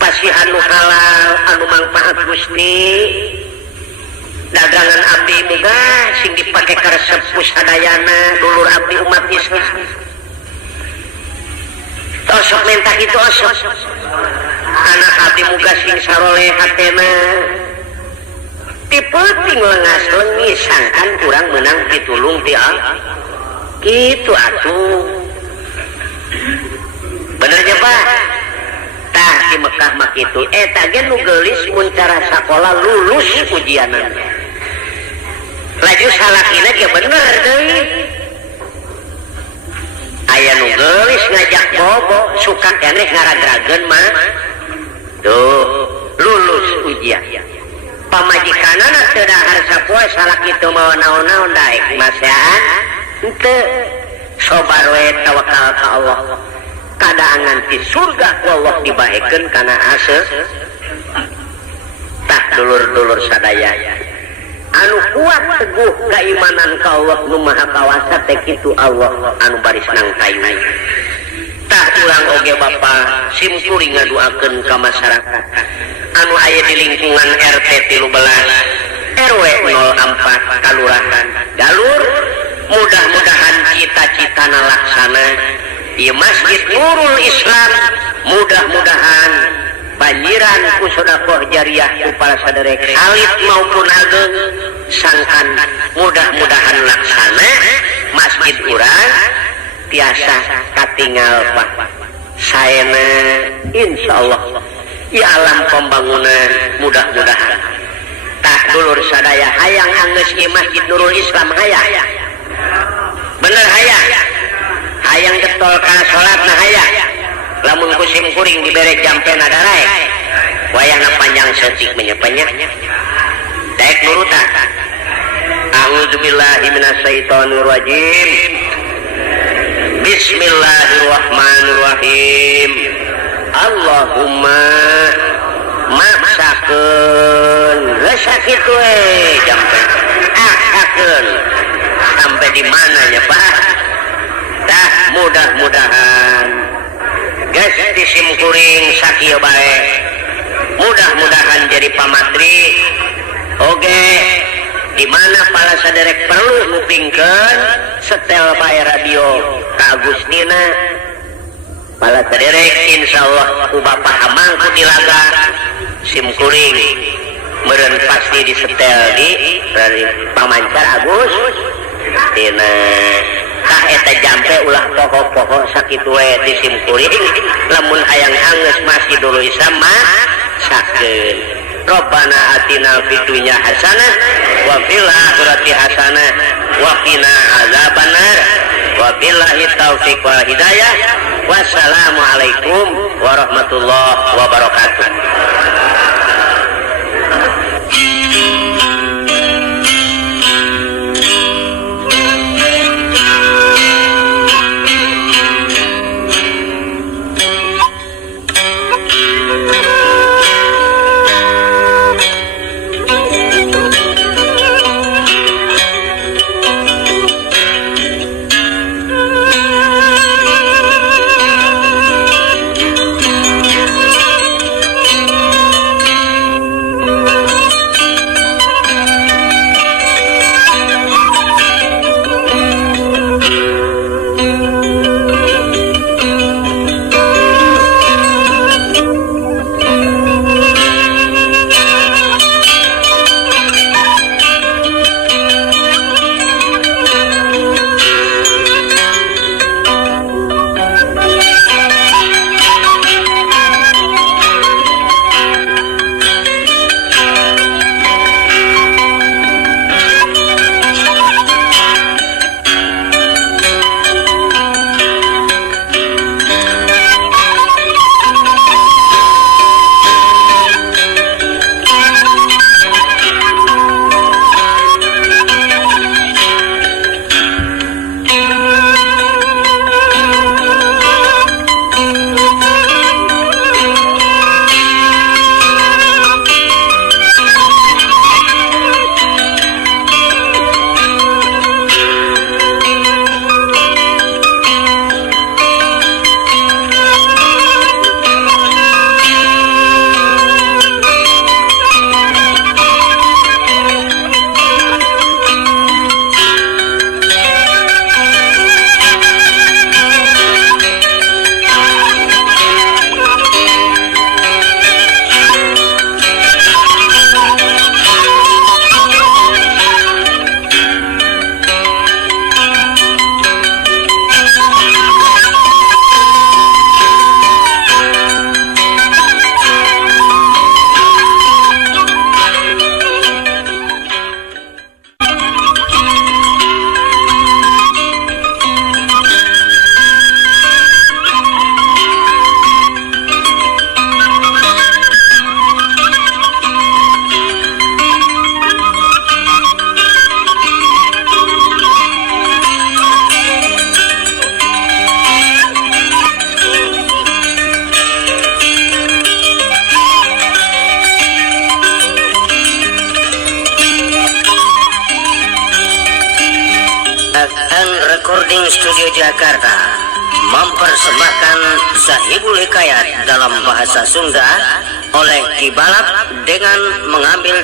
pasti anu halal anu mangpaat Gusti dagangan abdi muga sing dipake ka resep sadayana dulur abdi umat Islam tosok menta kitu osok anak abdi muga sing saroleh hatena tipeuting leungas leungis sangkan kurang menang pitulung ti Allah kitu atuh benernya Pak tah di Mekah mah kitu eta ge nu geulis mun cara sakola lulus ujianan laju salakina ge bener deui aya nu geulis ngajak bobo suka keneh ngaragrageun mah tuh lulus ujian pamajikanana teu dahar sapoe salak kitu mau naon-naon daek masean henteu sobar we tawakal ka Allah kadaangan di surga ku Allah dibahekeun kana aseuh tah dulur-dulur sadaya anu kuat teguh keimanan ka Allah nu maha kawasa teh kitu Allah anu baris nang kayu tah ulang oge Bapa simkuring ngaduakeun ka masyarakat anu aya di lingkungan RT 13 RW 04 Kalurahan Galur mudah-mudahan cita-citana laksana di Masjid Nurul Islam mudah-mudahan banjiran ku sedekah jariah ku para saderek salib maupun ageng sangkan mudah-mudahan laksana masjid urang tiasa katinggal Pak saena insyaallah di alam pembangunan mudah-mudahan tah dulur sadaya hayang anggeus ieu Masjid Nurul Islam hayang bener hayang getol kana salatna hayang lamun kusim kuring dibere jampena darae wayahna panjang seutik menyepenya daek nurutan a'udzubillahi minasyaitonir rajim bismillahirrahmanirrahim Allahumma maksakeun resakit we jampe akakeun sampai di mana ya Pak dah mudah-mudahan geus disimkuring sakieu bae mudah-mudahan jadi pamatri oge di mana para saderek perlu ngupingkeun setel bae radio ka Agustina para saderek insyaallah ku Bapa hamangku dilaga simkuring meureun pasti disetel di pamancar Agus dina tah eta jampe ulah pokok-pokok sakitu we di simkuring lamun hayang anggeus Masjidul Islam mah sakeun Rabbana atina fid dunya hasanah wa fil akhirati hasanah wa qina azabannar wa billahi taufiq wal hidayah wassalamu alaikum warahmatullahi wabarakatuh. Recording Studio Jakarta mempersembahkan Sahibul Hikayat dalam bahasa Sunda oleh Ki Balap dengan mengambil